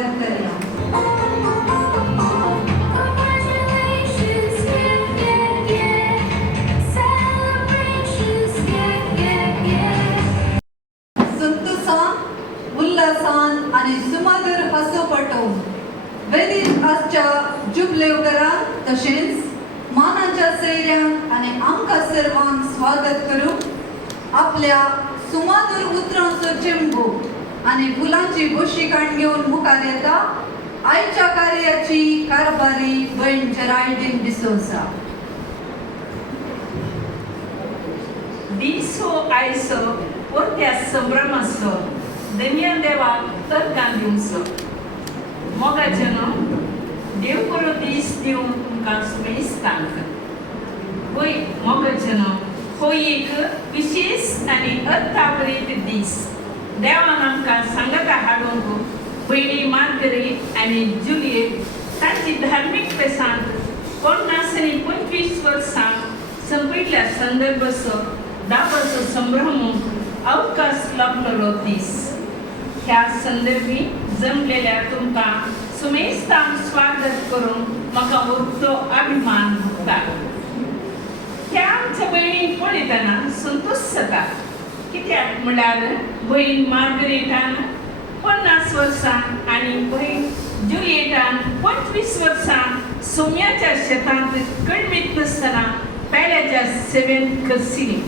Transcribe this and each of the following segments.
स्वागत करूया. संतोषान, उल्हासान आणि सुमधुर हसो पटोवन वेदीर आजच्या जुबलेव करान तशेंच मानाच्या सैऱ्यांक आणि आमकां सर्वांक स्वागत करूंक आपल्या सुमधुर उतरांचो चिंबू आणि फुलांची बोशीकाण घेऊन मुखार येता आयच्या कार्याची कारभारी भयण जेराल्डीन डिसोजा. दिसो आयसो परत्या संभ्रमाचो धन्य देवाक तर्कां दिवचो. मोगाचें न्हू, देव बरो दीस दिवं तुमकां सुमेस्तांक. होय मोगाचें न्हू, हो एक विशेष आनी अर्थाभरीत दीस. देवान आमकां सांगता हाडूंक भयणी मार्गरेट आनी जुलियट तांची धार्मीक पेसांत 25 वर्सां संपयिल्ल्या संदर्भाचो दाबाचो संभ्रमूंक अवकाश लाभलेलो दीस. ह्या संदर्भी जमलेल्या तुमकां सुमेस्तांक स्वागत करूंक म्हाका उक्तो अभिमान भोगता. ह्या आमच्या भयणीक पळयतना संतोश जाता. कित्याक म्हळ्यार भयण मार्गरेटान 50 वर्सां आनी भयण जुलियटान 25 वर्सां सोम्याच्या शेतांत कणमीत नासतना पेड्याच्या सेवेंत करसिली.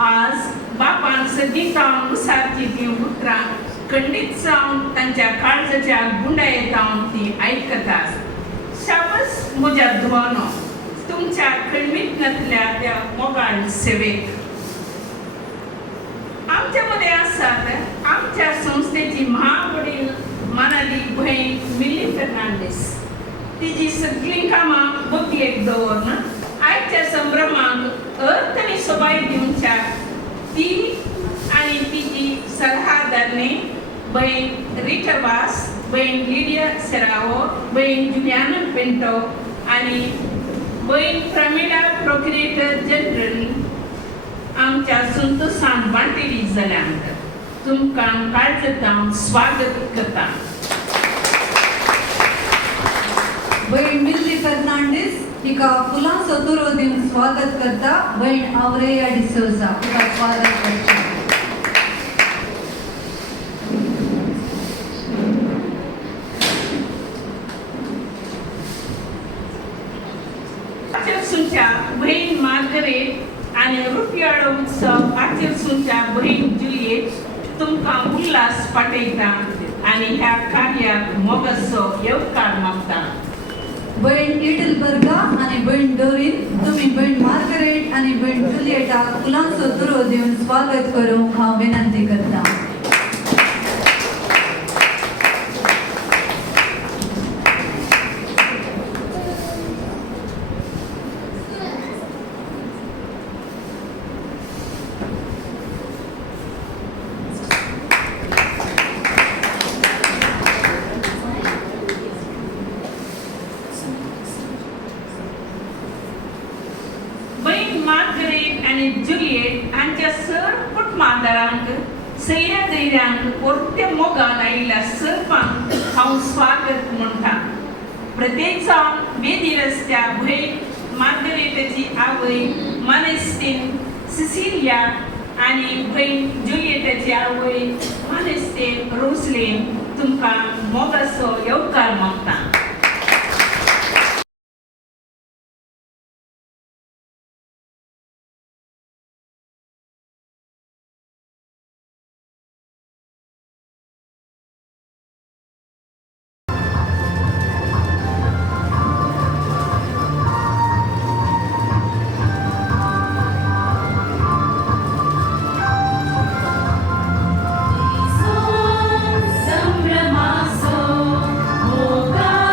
आज बापान सदीकावन उसारची ती उतरां खंडीत जावन तांच्या काळजाच्या गुंडायेतावन ती आयकतात. शाबस म्हज्या धुवानो तुमच्या खंडमीतनांतल्या त्या मोगाळ सेवेक. आमच्या मध्ये आसात आमच्या संस्थेची महावडील मानाली भयण मिली फर्नांडीस. तिची सगळीं कामां बगलेक दवरना आयच्या संभ्रमांक अर्थ आनी सोबाय दिवच्या ती आनी तिची सल्हादारणी भयण रिटा वास, भयण लिडिया सेरावो, भयण जुलियाना पिंटो आनी भयण प्रमिला प्रोक्युरेटर जनरल आमच्या संतोषान वांटेली जाल्यांक तुमकां काळजांतल्यान स्वागत करता. भयण मिल्ली फर्नांडीस हिका फुलांचो तुरो दिवन स्वागत करता. भयण आवरेया डिसोजा हिका स्वागत करता. आचरसूंच्या भयण मार्गरेट आनी रुपयाळो उत्सव आचरसूंच्या भयण जुलियट तुमकां उल्हास पाठयता आनी ह्या कार्याक मोगाचो येवकार मागता. भयण इडलबर्गा आणि भयण डोरीन तुम्ही भयण मार्गरेट आणि भयण जुलियटाक फुलांचो तुरो दिवन स्वागत करूंक हांव विनंती करता. मार्गरेट आणि जुलियट हांच्या सर कुटुंबादारांक सैऱ्या दैऱ्यांक परत्या मोगान आयिल्ल्या सर्वांक हांव स्वागत म्हणटा. प्रत्येक जावन वेदी रस्त्या भयण मार्गरेटाची आवय मानेस्टीन सिसिलिया आनी भयण जुलियटाची आवय मानेस्टीन रोसलेन तुमकां मोगाचो येवकार मागता. संभ्रमासो मोगा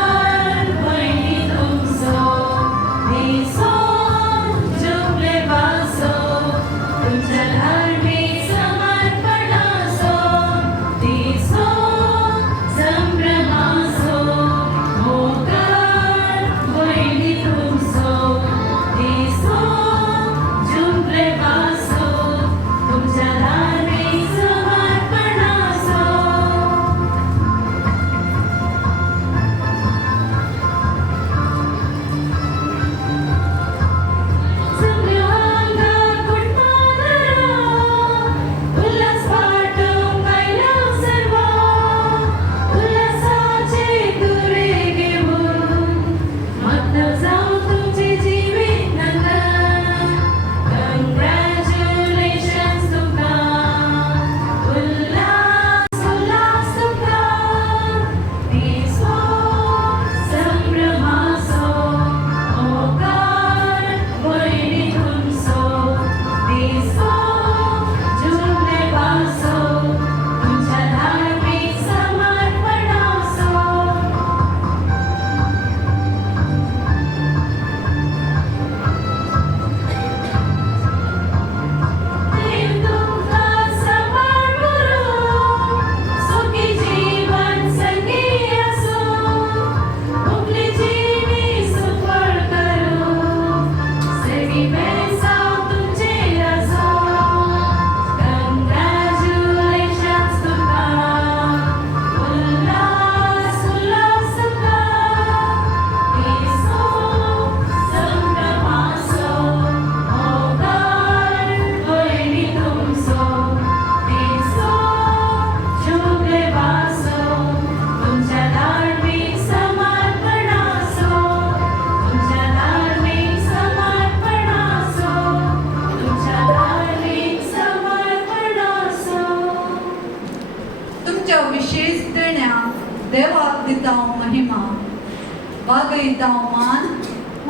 वयतांव मान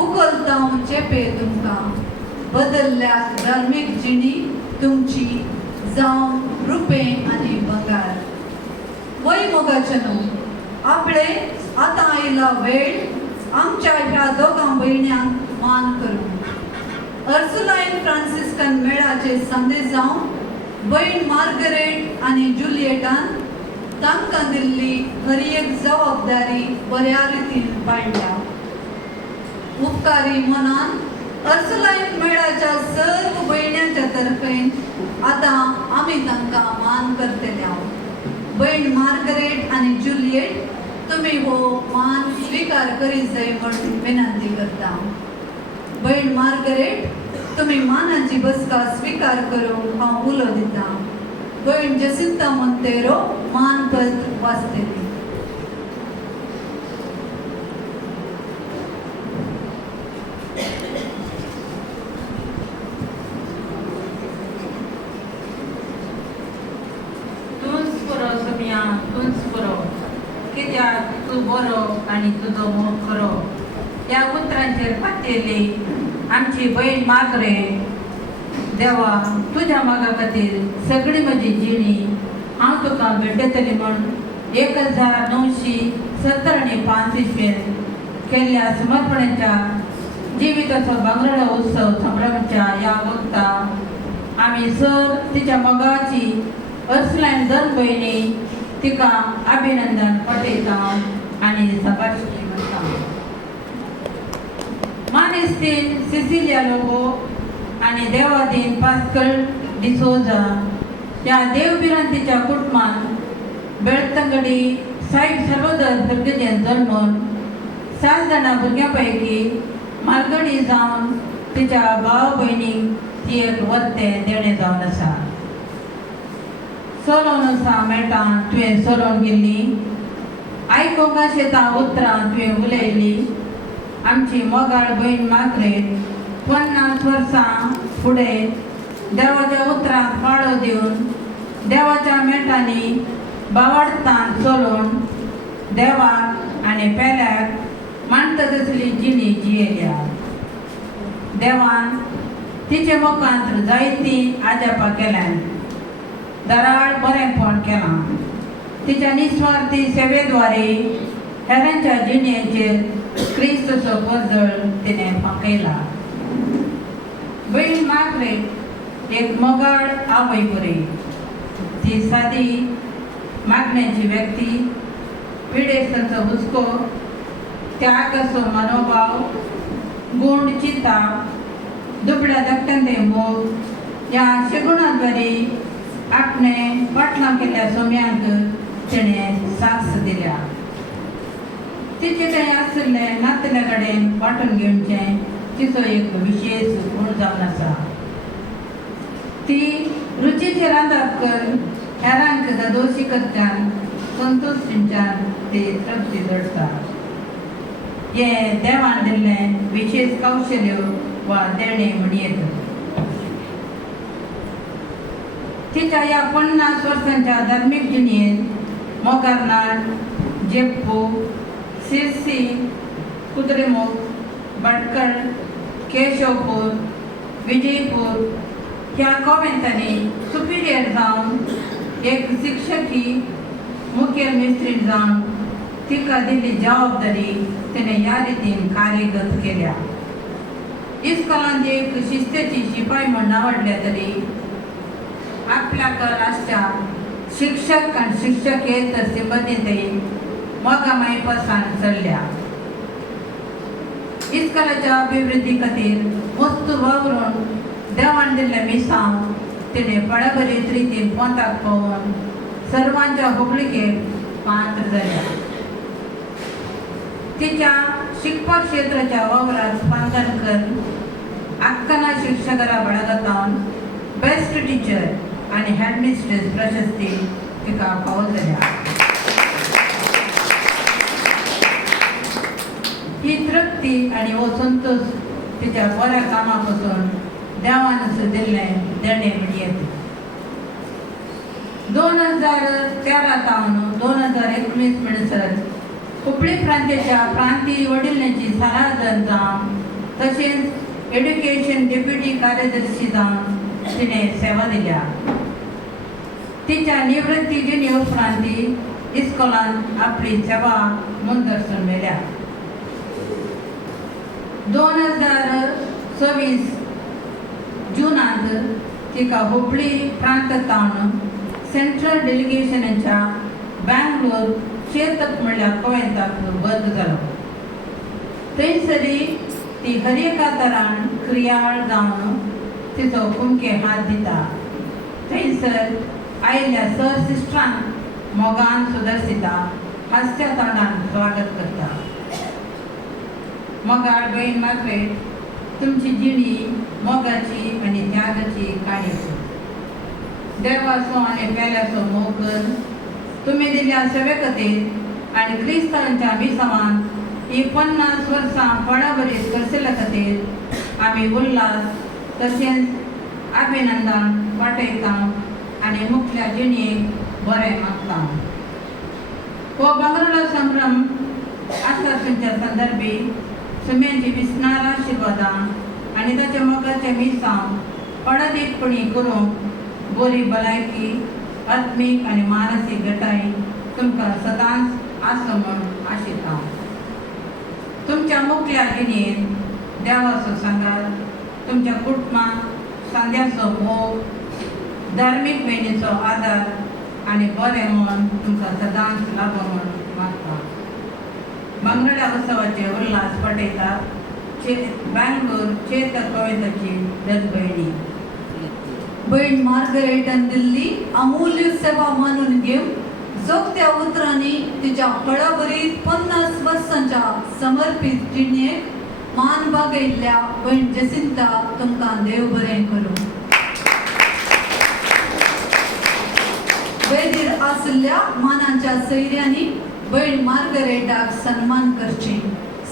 उखलतांव चेपे तुमकां बदल्ल्या धार्मीक जिणी तुमची जावं रुपें आनी बंगार वय मोगाचे न्हू आपले आतां आयला वेळ आमच्या ह्या दोगां भयण्यांक मान करूं अर्सुलायन फ्रांसिस्कन मेळाचे संदेश जावं भयण मार्गरेट आनी जुलियेटान तांकां दिल्ली हर एक जबाबदारी बऱ्या रितीन पाळल्या उपकारी मनान अर्सुलायन मेळाच्या सर्व भयण्यांच्या तर्फेन आतां आमी तांकां मान करतले भयण मार्गरेट आनी जुलियेट तुमी हो मान स्वीकार करीत जाय म्हणून विनंती करता भयण मार्गरेट तुमी मानाची बसका स्वीकार करूंक हांव उलो दिता भयण जसिंता मोंतेरो मानपत्र वाचतली कित्याक तूं बरो आनी तुजो मोग खरो ह्या उतरांचेर पातयली आमची भयण मार्गरेट देवा तुज्या मोगा खातीर सगळी म्हजी जिणी हांव तुका भेटयतली म्हूण 1970 इसवेन केल्ल्या समर्पणाच्या जिविताचो बांगरडो उत्सव संभ्रमाच्या ह्या वक्ता आमी सर तिच्या मोगाची अर्सुलायन दोन भयणी तिका अभिनंदन पटयता आनी सभाशणी म्हणटा मानेस्तीन सिसिलिया लोबो आनी देवादीन पास्कल डिसोजा ह्या देवबिरांतीच्या कुटुंबान बेळतंगडी सायब सर्वोदय भुरगेजेन जल्मून 7 जाणां भुरग्यां पैकी मालगडी जावन तिच्या भाव भयणीक ती एक वर्तें देणें जावन आसा सोलोन आसा मेळटा तुवें सोलोन गेल्ली आयकोंक शेतां उतरां तुवें उलयली आमची मोगाळ भयण मार्गरेट 50 वर्सां फुडें देवाच्या उतरांक पाळो दिवन देवाच्या मेटांनी बावाडतान चलोवन देवाक आनी पेल्याक मानता तसली जिणी जियेल्या देवान तिचे मोगांत जायतीं आजापां केल्यान दराळ बरेंपण केलां तिच्या निस्वार्थी सेवेद्वारे हेरांच्या जिणेचेर क्रिस्तचो बजळ तिणें फांकयला भयण मार्गरेट एक मोगाळ आवय बरी ती सादी मागण्याची व्यक्ती पिडेस्तांचो हुस्को त्यागाचो मनोभाव गूण चिंता दुबळ्या धाकट्यांचे मोग ह्या शेगुणाद्वारे आपणे पाटलां केल्ल्या सोम्यांक तिणें साक्ष दिल्या तिचे थंय आशिल्ले नातल्या कडेन वांटून घेवचें तिचो एक विशेश गूण जावन आसा ती रुचीचे रांदप करून हेरांक दोशी करच्यान संतोषींच्यान ती तृप्ती जोडटा हे देवान दिल्लें विशेष कौशल्य वा देणे म्हणयेत तिच्या ह्या 50 वर्सांच्या धार्मीक जिणेंत मोगारनाड जेप्पो सिरसी कुद्रेमुख भटकळ केशवपूर विजयपूर ह्या कॉव्हेंतांनी सुपिरियर जावन एक शिक्षकी मुखेल मिस्त्री जावन तिका दिल्ली जबाबदारी तिणें ह्या रितीन कार्यगत केल्या इस्कॉलांत एक शिस्तेची शिपाई म्हूण आवडल्या तरी आपल्या राष्ट्रा शिक्षक आनी शिक्षकेतर सिंबंदीतय मोगामाई पासान चल्ल्या इस्कॉलाच्या अभिवृद्धी खातीर वस्तू वावरून देवान दिल्ल्या मिसांव तिणें बळबरीत रितीन पोंताक पावोवन सर्वांच्या होबळिकेक पात्र जाल्या तिच्या शिकपा क्षेत्राच्या वावरात स्पंदन करून अक्कना शिक्षकारा बळगतावन बेस्ट टीचर आनी हेडमिस्ट्रेस प्रशस्ती तिका फावो जाल्या ही तृप्ती आनी हो संतोष तिच्या बऱ्या कामा पासून देवान दिल्लें देणें म्हणयेत 2013 तावन 2019 म्हणसर हुपळी प्रांताच्या प्रांतीय वडिलांची सल्लागार जावन तशेंच एड्युकेशन डेप्युटी कार्यदर्शी जावन तिणें सेवा दिल्या. तिच्या निवृत्ती दिनी उपरांत ती इस्कॉलान आपली सेवा मुंदरसून व्हेल्या. 2026 जुनांत तिका हुपळी प्रांतांतल्यान सेंट्रल डेलिगेशनाच्या बँगलोर चेतक म्हणल्यार गोंयांत वर्ग जालो. थंयसरी ती हर एका तरान क्रियाळ जावन तिचो कुमके हात दिता. थंयसर आयिल्ल्या सर सिस्टरांक मोगान सुदर्शिता हास्य तोंडान स्वागत करता. मोगाळ बहीण मार्गरेट, तुमची जिणी मोगाची आनी त्यागाची काणी. देवाचो आनी पेल्याचो मोग कर. तुमी दिल्या सेवे खातीर आनी क्रिस्तांवांच्या मिसावान ही 50 वर्सां बडाबरीत करशिल्ल्या खातीर आमी उल्हास तशेंच अभिनंदन वाटयता आनी मुखल्या जिणेक बरें मागता. हो बंगरोळा संभ्रम आसा तुमच्या संदर्भी सुम्यांची विस्नार आशिर्वादां आनी ताच्या मोगाच्या मिसांव पडदीकपणी करूंक बरी भलायकी आत्मीक आनी मानसीक घटाय तुमकां सदांच आसूं म्हूण आशिता. तुमच्या मुखल्या जिणेंत देवाचो सांगार, तुमच्या कुटुंबाक सांद्याचो मोग, धार्मीक भयणीचो आदार आनी बरें मन तुमकां सदांच लाभो म्हूण मागता. बंगरड्या उत्सवाचे उल्हास पटयता बँगलोर चेतक गोविंदाची दत्तभयणी. बहीण मार्गरेटान दिल्ली अमूल्य सेवा मानून घेवन जोगत्या उतरांनी तिच्या बडाबरीत 50 वर्सांच्या समर्पित जिणेक मान बागयल्ल्या बहीण जसिंता तुमकां देव बरें करूं. वेदीर आशिल्ल्या मानाच्या सैर्यांनी बहीण मार्गरेटाक सन्मान करची.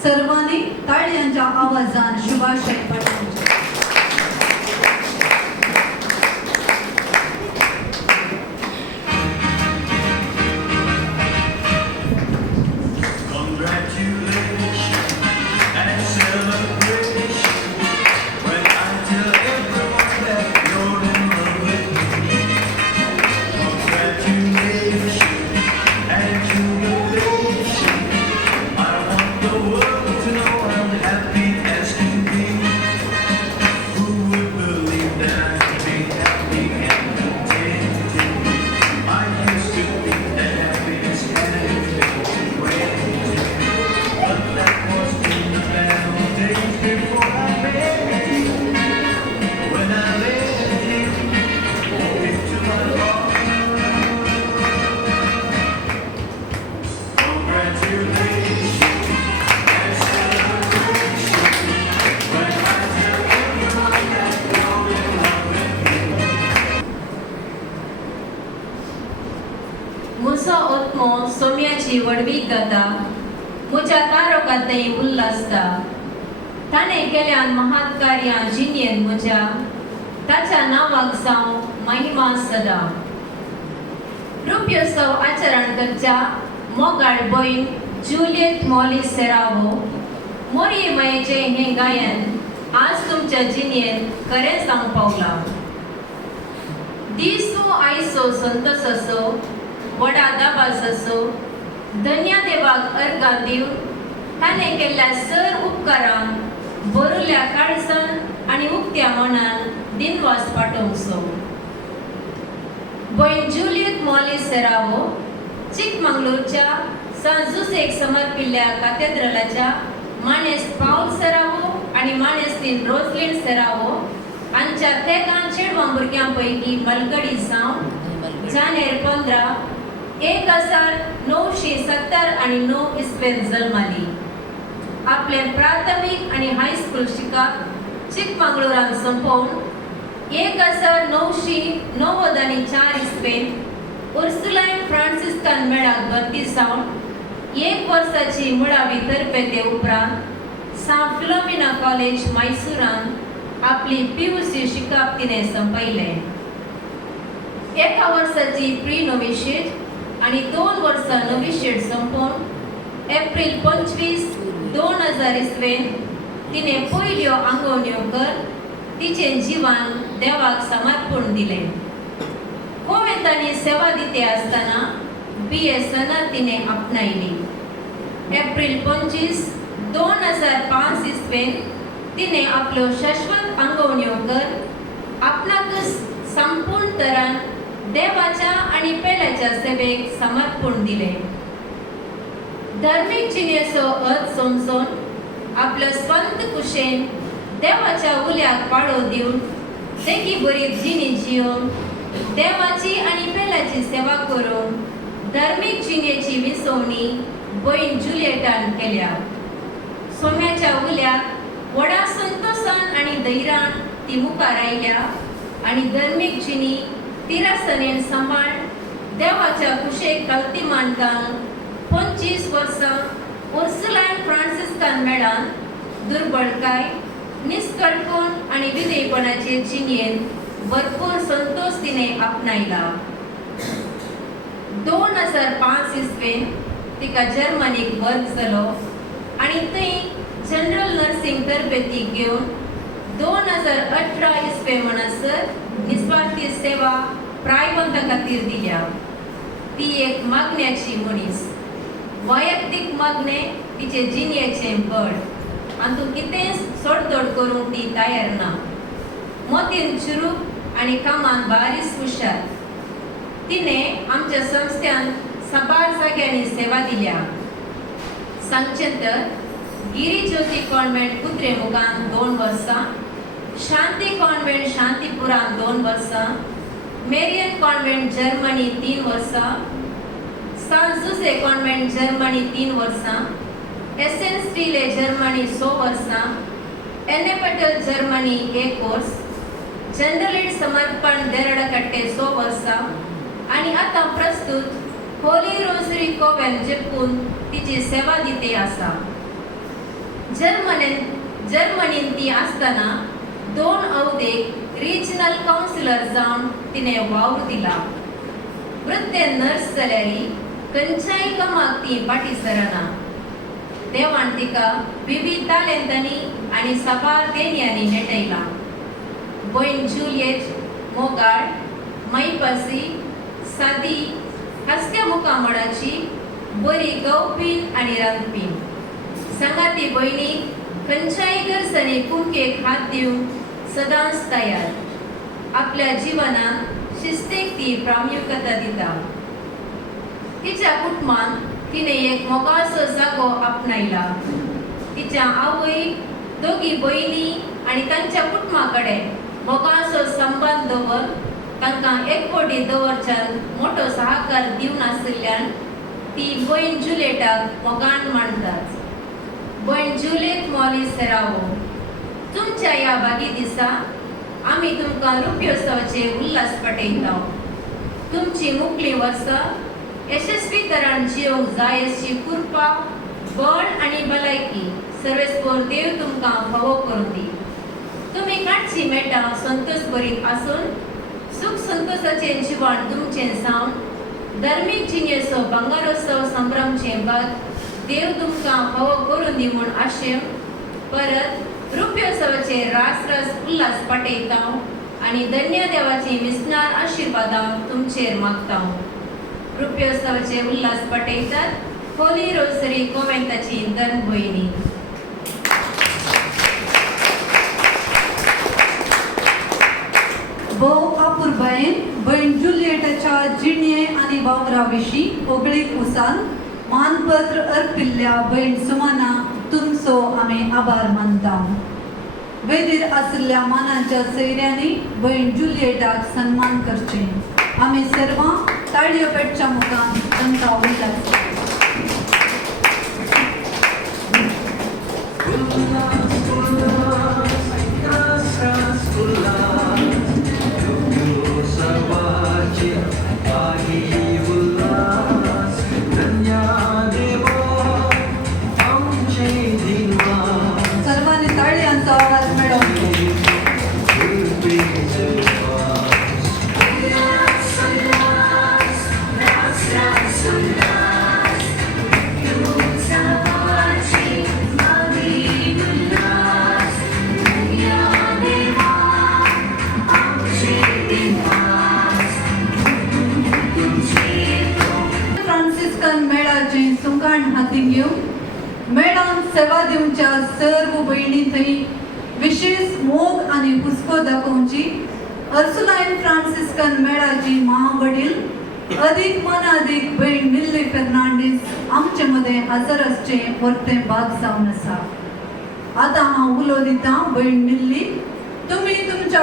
सर्वांनी ताळयांच्या आवाजान शुभाशय पाठवचे. मुसो ओत्मो सोम्याची वडवीक जाता, म्हज्या तारकांतय उल्हासता. ताणें केल्यान महान कार्यां जिणेंत म्हज्या, ताच्या नांवाक जावं महिमा सदा. रुप्योत्सव आचरण करच्या मोगाळ भयण जुलियत मॉली सेरावो, मोरये मायेचें हें गायन आज तुमच्या जिणेंत खरें जावंक पावलां. दिसो आयसो संतोश असो, वडा दाबास असो, धन्या देवाक अर्गां दिवन ताणें केल्ल्या सर उपकारांक भरुल्या काळजान आनी उक्त्या मनान दिनवास पाठोवंक सो. भयण जुलियत मॉली सेरावो चिकमंगळूरच्या सान जुसेक समर्पिल्ल्या कॅथेड्रलाच्या मानेस्त पाऊल सेरावो आनी मानेस्तीन रोझलिंड सेरावो हांच्या तेगां चेडवां भुरग्यां पैकी मलकडी जावन जानेर 15, 1979 इस्वेंत जल्माली. आपले प्राथमीक आनी हायस्कूल शिकप चिकमंगळूरांत संपोवन 1994 इस्वेंत उर्सुलायन फ्रांसिस्कान मेळाक भरती जावन 1 वर्साची मुळावी तरबेते उपरांत सान फिलोमिना कॉलेज मैसूरान आपली PUC शिकप तिणें संपयलें. 1 वर्साची प्री नोविशेट आनी 2 वर्सां नोविशेट संपोवन एप्रिल 25, 2000 इसवेन तिने पयल्यो आंगवण्यो कर तिचें जिवन देवाक समर्पण दिलें. कोवेंतांनी सेवा दिते आसतना BSN तिने आपणायली. एप्रिल 25, 2005 इसवेन तिने आपलो शाश्वत आंगवण्यो कर आपणाकच संपूर्ण तरान देवाच्या आणि पेल्याच्या सेवेक समर्पण दिले. धार्मिक जिणेचो अर्थ समजून आपल्या स्वंत कुशेन देवाच्या उल्याक पाळो दिवन देखी बरी जिणी जिवन देवाची आणि पेल्याची सेवा करून धार्मिक जिणेची विसवणी भयण जुलियटान केल्या. सोम्याच्या उल्याक व्हडा संतोषान आणि धैर्यान ती मुखार आयल्या आणि धार्मिक जिणी तिरासनेन सांबाळ देवाच्या कुशेक कालती मानकांक 25 वर्सां उर्सुलान फ्रांसिस्कान मेळान दुर्बळकाय निष्कळपण आणि विधेयपणाचे जिणेन भरपूर संतोष तिने आपणायला. 2005 इसवेन तिका जर्मनीक वर्ग जालो आणि थंय जनरल नर्सिंग तरबेती घेवन 2018 इसवे म्हणसर निस्वार्थी सेवा प्रायवंता खातीर दिल्या. ती एक मागण्याची मनीस. वैयक्तीक मागणे तिचे जिणेचें बळ आनी तूं कितेंय सोडतोड करूंक ती तयार ना. मोतीन चुरूक आनी कामान बारीस हुशार. तिने आमच्या संस्थान साबार जाग्यांनी सेवा दिल्या. सांगचें तर गिरी ज्योती कॉन्व्हेंट कुत्रेमुखान 2 वर्सां, शांती कॉन्व्हेंट शांतीपुरान 2 वर्सां, मेरियन कॉन्व्हेंट जर्मनी 3 वर्सां, सान जुसे कॉन्व्हेंट जर्मनी 3 वर्सां, एसेन स्टीले जर्मनी 6 वर्सां, एनेपटल जर्मनी 1 वर्स, जनरल समर्पण देरडकट्टे 6 वर्सां आणि आता प्रस्तुत होली रोझरी कोवेन जेपून तिची सेवा दिते आसा. जर्मनीन ती आसतना 2 अवधेक रिजनल काउन्सिलर जावन तिने वावर दिला. वृत्ते नर्स जाल्यारी खंयच्याय कामाक ती फाटी सरना. देवान तिका विविध तालेंतांनी आनी साबार देणयांनी नेटयला. भयण जुलियट मोगाळ, मैपासी, सादी, हस्त्या मुखामळाची, बरी गवपीन आनी रांदपीन. सांगाती भयणीक खंयच्याय गरजेनी कुमकेक हात दिवंक सदांच तयार. आपल्या जिवनांत शिस्तेक ती प्रामुख्यता दिता. तिच्या कुटुंबान तिने एक मोगाळसो जागो आपणायला. तिच्या आवय, 2 भयणी आनी तांच्या कुटुंबा कडेन मोगाळसो संबंद दवर तांकां एकवटी दवरच्यान मोठो सहकार दिवन आशिल्ल्यान ती भयण जुलियटाक मोगान मानतात. भयण जुलियट मॉली सेरावो, तुमच्या ह्या बागी दिसा आमी तुमकां रुप्योत्सवाचे उल्हास पटयता. तुमची मुखली वर्सां यशस्वी तरान जियोंक जाय अशी कृपा, बळ आनी भलायकी सर्वेस्पर देव तुमकां फावो करूं दी. तुमी काडची मेटां संतोष भरीत आसून सुख संतोषाचें जिवन तुमचें जावन धार्मीक जिणेचो बंगारोत्सव संभ्रमचें बाद देव तुमकां फावो करून दी म्हूण आशय परत रुप्योत्सवाचे रास उल्हास पाटयता आनी धन्य देवाची मिसनार आशिर्वादां तुमचेर मागता. रुप्योत्सवाचे उल्हास पाटयतात होली रोझरी कोवेंताची धन भयणी. भोव आपुरबायेन भयण जुलियटाच्या जिणे आनी वावरा विशीं ओगळीक उसान मानपत्र अर्पिल्ल्या भयण सुमाना तुमचो आमी आभार मानता. वेदीर आशिल्ल्या मानाच्या सयऱ्यांनी भयण जुलियटाक सन्मान करचें. आमी सर्वां ताळयो पेटच्या मुखान तांकां उल्हास. सर्वांनी ताळयांचो आवाज मिळवून Thank you. घेवंक मेळान सेवा दिवच्या सर्व भयणी थंय विशेष मोग आनी हुस्को दाखोवची अर्सुलायन फ्रांसिस्कन मेळाची महावडील अधिक भयण मिल्ली फेर्नांडीस आमचे मदें हजर आसचे वर्तें भाग जावन आसा. आतां हांव उलो दितां भयण मिल्ली. तुमी तुमच्या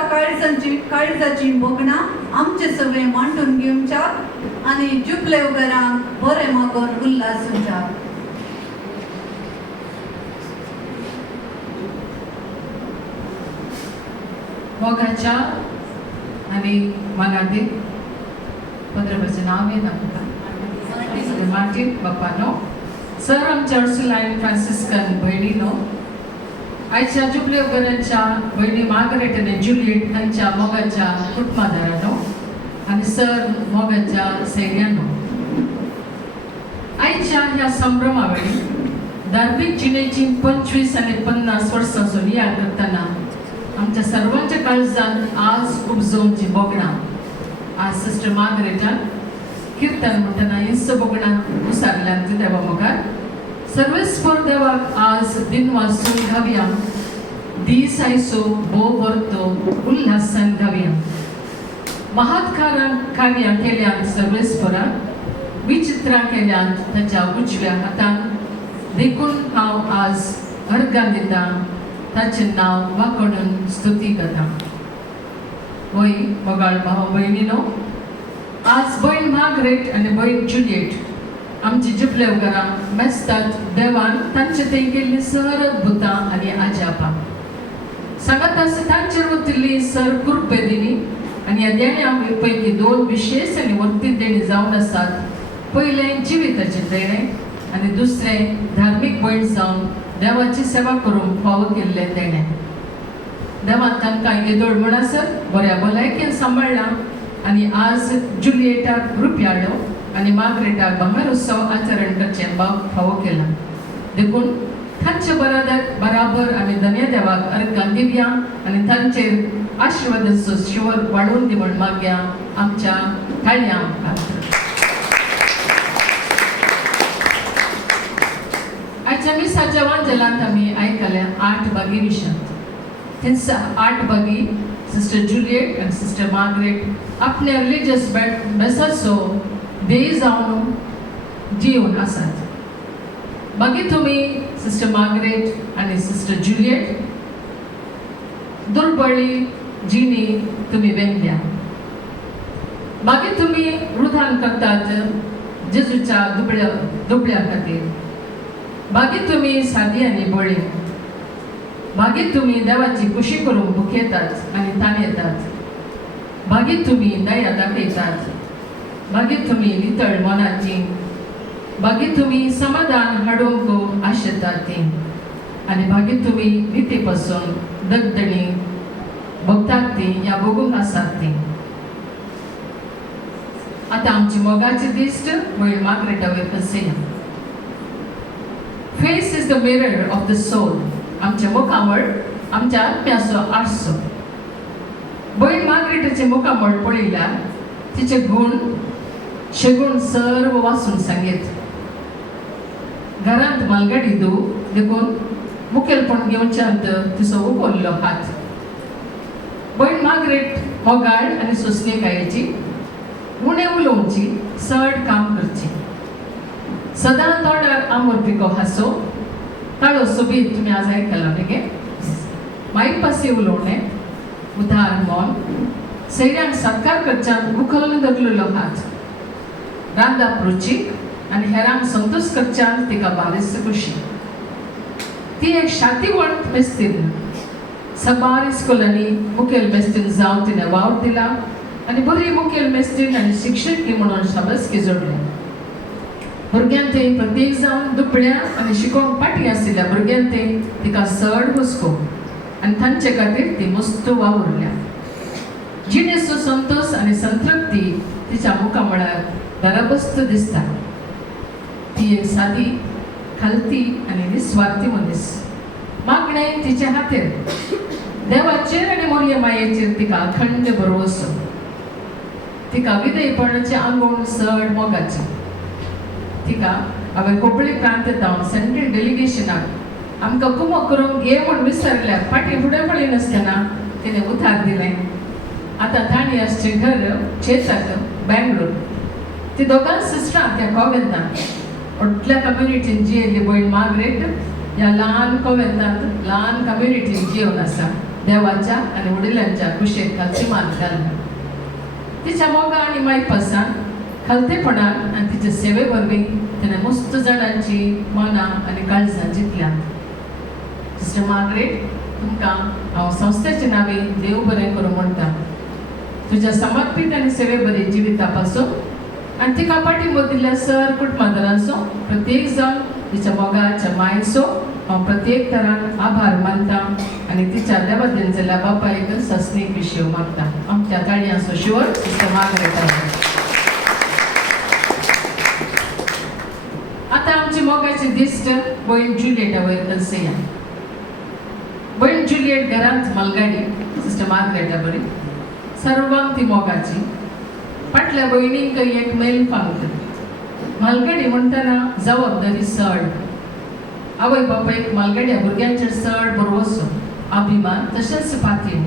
काळजाची बोगणां आमचे सवे मांडून घेवच्यात आनी जुबलेव घरांक बरें मागोन उल्हासूंच्यात. मोगाच्या आणि मगादी पंद्रबाचे नाव आहे ना मार्टिन बाप्पानो सर आमच्या अर्सुलायन फ्रांसिस्कन भयणीनो आयच्या जुबलेव घरांच्या भयणी मार्गरेट आनी जुलियट हांच्या मोगाच्या कुटुंबादारांनो आनी सर मोगाच्या सैर्यानो आयच्या ह्या संभ्रमा वेळी धार्मीक जिणेची 25 आनी 50 वर्सांचो याद करतना आमच्या सर्वांच्या काळजांत आज उपजोवची बोगणां आज सिस्टर मार्गरेटान कीर्तन म्हणटना इंच बोगणां उसारल्यान ती देवा मोगार सर्वेस्पर देवाक आज दिन वाचून घावया दीस आयसो बो वर्तो उल्हासान घावया. महात्कारान कार्यां केल्यान सर्वेस्परान विचित्रां केल्यान ताच्या उजव्या हातान देखून हांव आज अर्गां दितां ताचें नांव वाकडून स्तुती करता. वय मोगाळ भाव भयणीनो आज भयण मार्गरेट आनी भयण जुलियट आमची जुबलेव घरां मेस्तात देवान तांचे थंय केल्ली सर अद्भुतां आनी आजापां सांगत आसा तांचेर वतिल्ली सर कृपे दिनी आनी ह्या देण्या पैकी 2 विशेष आनी वर्तीत देणी जावन आसात. पयलें जिविताचें देणें आनी दुसरें धार्मीक भयण जावन देवाची सेवा करूंक फावो केल्लें देणें. देवान तांकां येदोळ म्हण आसत बऱ्या भलायकेन सांबाळ्ळां आनी आज जुलियटाक रुपयाळो आनी मार्गरेटाक भांगर उत्सव आचरण करचें फावो केलां. देखून तांचे बराबर आमी धन्य देवाक अर्गां दिवया आनी तांचेर आशिर्वादाचो शिवर वाडोवन दी म्हण मागया आमच्या थाळयांक. आजच्या मिसाच्या वांजलांत आमी आयकल्या 8 बागी विशयांत. थिंच 8 बागी सिस्टर जुलियट आनी सिस्टर मार्गरेट आपले रिलिजियस बेसाचो देय जावन जिवन आसात. मागीर तुमी सिस्टर मार्गरेट आनी सिस्टर जुलियट दुर्बळी जिणी तुमी वेंगल्या. मागीर तुमी रुधान करतात जेजूच्या दुबळ्या खातीर. मागीर तुमी सादी आनी बळी. मागीर तुमी देवाची खुशी करूंक भुकेतात आनी ताणयतात. मागीर तुमी दया दाखयतात. मागीर तुमी नितळ मनाची. मागीर तुमी समाधान हाडूंक आशेतात ती आनी मागीर तुमी निती पासून दगदणी भोगतात ती या भोगूंक आसात ती. आतां आमची मोगाची दिश्ट वयर मार्गरेटा वयर कसया. Face is the mirror of the soul. आमच्या मुखामळ आमच्या आत्म्याचो आरसो. भयण मार्गरेटाचे मुखामळ पळयल्यार तिचे गुण शेगूण सर्व वाचून सांगीत. घरांत मालगाडी देखून मुखेलपण घेवच्यांत तिचो उखल्लो हात. भयण मार्गरेट मोगाळ आनी सोंसणेकायेची उणें उलोवची चड काम करची. सदां तोंडार आंबोर पिको हांसो ताळो सोबीत तुमी आज आयकलां न्ही गे. मायक पासी उलोवणें उदार मौन सैऱ्यांक सत्कार करच्यान मुखेल धरलेलो हात. रांदप रुचीक आनी हेरांक संतोश करच्यान तिका बारीस खुशी. ती एक शातीवंत मेस्तीन. सबार इस्कोलांनी मुखेल मेस्तीन जावन तिणें वावर दिला आनी बरी मुखेल मेस्तीन आनी शिक्षकी म्हणून शाबसकी जोडली. भुरग्यांक ते प्रत्येक जावन दुबळ्या आनी शिकोवंक फाटीं आशिल्ल्या भुरग्यांक ते तिका चड हुस्को आनी तांचे खातीर ती मस्त वावुरल्या. जिणेचो संतोश आनी संतृप्ती तिच्या मुखामळार बराबस्त दिसता. ती एक सादी खालती आनी निस्वार्थी मनीस. मागणें तिच्या हातीर. देवाचेर आनी मोरये मायेचेर तिका अखंड भरवसो. तिका विधेयपणाचें आंगोण चड मोगाचें. तिका हांवें कोंकणी प्रांत हांव सेंट्रल डेलिगेशनाक आमकां कुमक करूंक घे म्हूण विसरल्यार फाटीं फुडें पळय नासतना तिणें उतार दिलें. आतां ताणीं आसचें घर चेताक बेंगलोर. ती दोगां सिस्टरां त्या कॉवेंतांत व्हडल्या कम्युनिटीन जियेल्ली भयण मार्गरेट ह्या ल्हान कॉवेंतांत ल्हान कम्युनिटीन जिवन आसा देवाच्या आनी वडिलांच्या कुशेक खालचिमान घालना. तिच्या मोगा आनी मायपासान खालतेपणान आनी तिचे सेवे वरवीं तिणें मस्त जाणांची मनां आनी काळजां जिखल्यात. सिस्टर मार्गरेट, तुमकां हांव संस्थेच्या नांवें देव बरें करूं म्हणटा. तुज्या समर्पीत आनी सेवे बरी जिविता पासून आनी तिका पाठिंबो दिल्ल्या सर कुटुंबादारांचो प्रत्येक जावन तिच्या मोगाच्या मायेचो हांव प्रत्येक तरान आभार मानता आनी तिच्या देवा जाल्ल्या बापायक सस्नीक विशय मागता. आमच्या ताळयांचो शिवर सिस्टर मार्गरेट. आतां आमची मोगाची दिश्ट भयण जुलियेटा वयर कलसया. भयण जुलियेट घरांत मलगाडी सिस्टर मार्गरेटा बरी सर्वांक ती मोगाची. फाटल्या भयणींक एक मेल फांक मालगाडी म्हणटना जबाबदारी चड. आवय बापायक मालगाड्या भुरग्यांचेर चड बरोवसो अभिमान तशेंच पातयेव.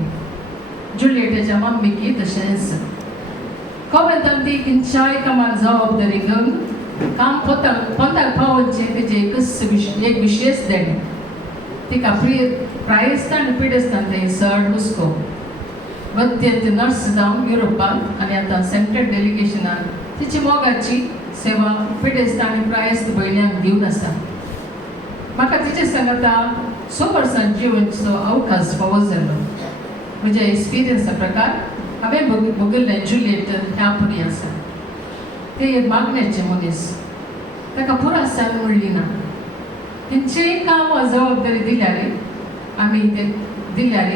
जुलियेटाच्या मम्मीकी तशेंच कॉवेंतांत ती खंयच्याय कामाक जबाबदारी घेवन काम पोंताक पावोवचें तेजें एक विशेश देणे. तिका प्रायस्तां आनी पिडेस्तां तें चड हुस्को. वद्यंत नर्स जावन युरोपांत आनी आतां सेंट्रल डेलिगेशनान तिची मोगाची सेवा पिडेस्त आनी प्रायस्त भयण्यांक दिवन आसा. म्हाका तिचे सांगाता 6 वर्सां जिवनचो अवकाश फावो जालो. म्हज्या एक्सपिरियन्सा प्रकार हांवें भोगिल्लें जुलियेट ह्या परी आसा. ते एक मागण्याचें मनीस, ताका पुरासाय म्हणली ना. खंयचेंय काम वा जबाबदारी दिल्यार आमी ते दिल्यार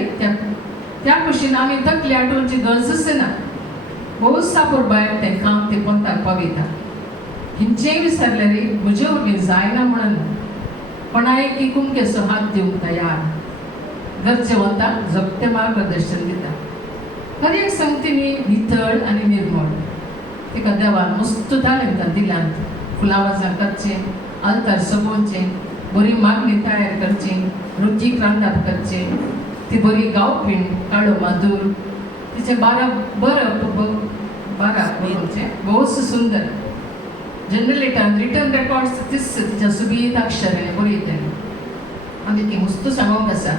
त्या कुशीन आमी तकली आठोवची गरजच ना. भोव सापूर भायर तें काम ते पोंताक पावयता. खंयचेंय विसरल्यार म्हजे वरवीं जायना म्हणून कोणायकी कुमकेचो हात दिवंक तयार. गरजेवंताक जपतें मार्गदर्शन दिता. खरी एक संगतीनी नितळ आनी निर्मळ. तिका देवान मस्त तालंतां दिल्यात. फुलावाजां करचें, आल्तार सजोवचें, बरी मागणी तयार करची, रुचीक रांदप करचें. ती बरी गावपीण काळो माधूर. तिचे बारा बोलचे बहुत सुंदर. जनरलेटान रिटर्न रेकॉर्ड्स तीच तिच्या सुबीत अक्षरांनी बरयताली. आनी ती मस्त सांगूंक आसा.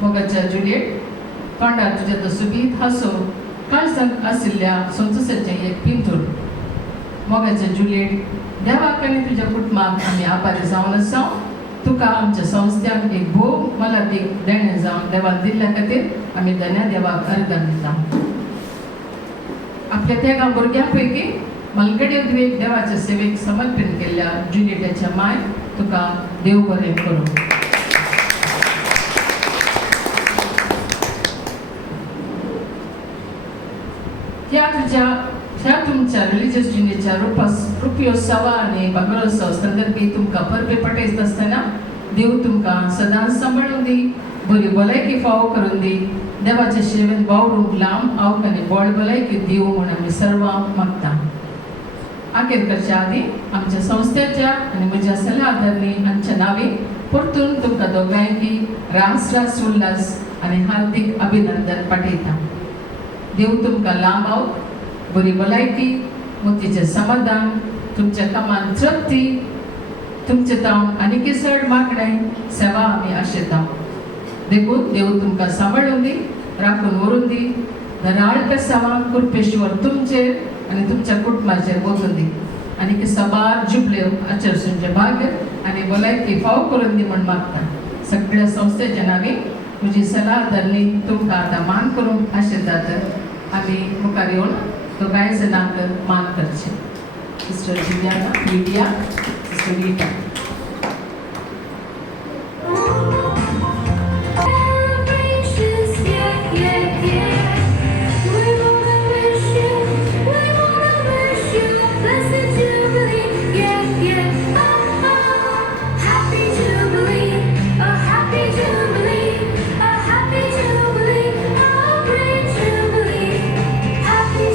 मोगाच्या जुलियेट, तोंडार तुज्या तो सुबीत हांसो काळजांत आशिल्ल्या संतोशाचें एक पिंतूर. मोगाच्या जुलियेट, देवाक आनी तुज्या कुटुंबाक आमी आभारी जावन आसा. तुका आमच्या संस्थ्याक एक भोव मोलादीक देणें जावन देवान दिल्ल्या खातीर आमी धन्य देवाक अर्गां दिता. आपल्या तेगा भुरग्यां पैकी मलगडे दुवेक देवाच्या सेवेक समर्पण केल्ल्या जुलियेटाच्या माय, तुका देव बरें करूं. ह्या तुमच्या रिलिजियस जुनेच्या रुपयोत्सवा आनी बागरोत्सव संदर्भी तुमकां परबे पटयत आसतना देव तुमकां सदांच सांबाळून दी, बरी भलायकी फावो करून दी. देवाच्या सेवेन वावरूंक लांब आवक आनी बळ भलायकी दिवं म्हूण आमी सर्वांक मागता. आखेर करचे आदीं आमच्या संस्थेच्या आनी म्हज्या सल्लागारांनी हांच्या नांवी परतून तुमकां दोगांयकी रास उल्हास आनी हार्दिक अभिनंदन पाठयता. देव तुमकां लांब आवक, बरी भलायकी, मोतीचें समाधान, तुमच्या कामान तृप्ती, तुमचे तावन आनी चड मागणें सेवा आमी आशेता. देखून देव तुमकां सांबाळून दी, राखून व्हरून दी. धराळ पेसावां कुरपेश्वर तुमचेर आनी तुमच्या कुटुंबाचेर वचून दी. आनी सबार जुबल्यो आचरसूंचे भाग्य आनी भलायकी फावो करून दी म्हूण मागता. सगळ्या संस्थेच्या नांवी म्हजी सल्लागारांनी तुमकां आतां मान करूंक आशेतात. आमी मुखार येवन दोगांय जाणांक मान करचें. Sister Juliana, Lydia, sister Rita.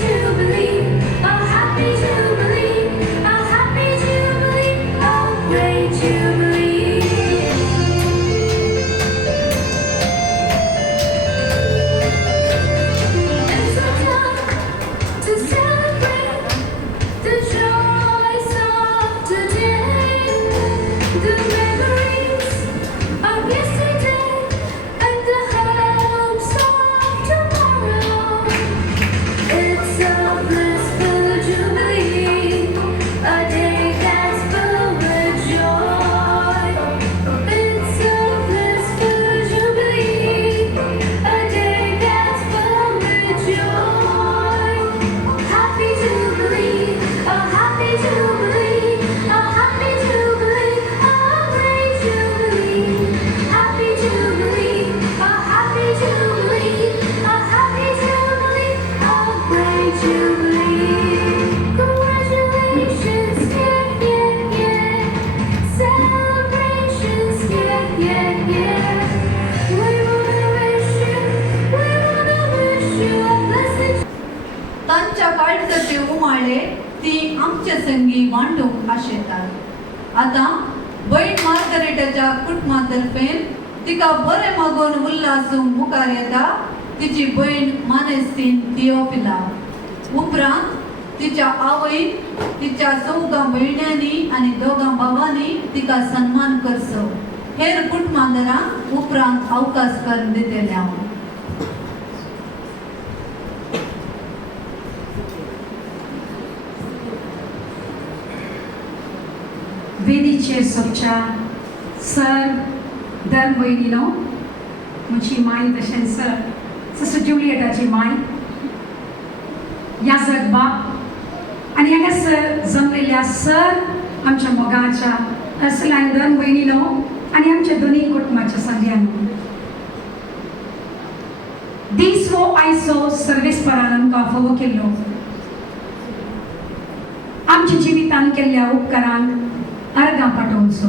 Jubilee, a happy Jubilee, a happy Jubilee. अडचणी उमाळे ती आमच्या संगी मांडूंक आशेतात. आतां भयण मार्गरेटाच्या कुटुंबातर्फे तिका बरें मागून उल्हासूंक मुखार येता तिची भयण मानेस्तीन थियोफिला. उपरांत तिच्या आवयन, तिच्या चौगां भयण्यांनी आनी दोगां भावांनी तिका सन्मान करचो. हेर कुटुंबांदरांक उपरांत अवकाश करून दितले हांव. वेदीचेर सोबच्या सर धर्म भयणीनो, म्हजी माय तशेंच सर सिस्टर जुलियटाची माय, याजक बाब आनी हांगासर जमलेल्या सर आमच्या मोगाच्या असलायन धर्म भयणीनो आनी आमच्या दोनी कुटुंबाच्या सगळ्यांनो. दीस वो आयचो सर्वीस परान आमकां फोव केल्लो. आमच्या जिवितान केल्ल्या उपकारांक अर्गां पाठोवचो.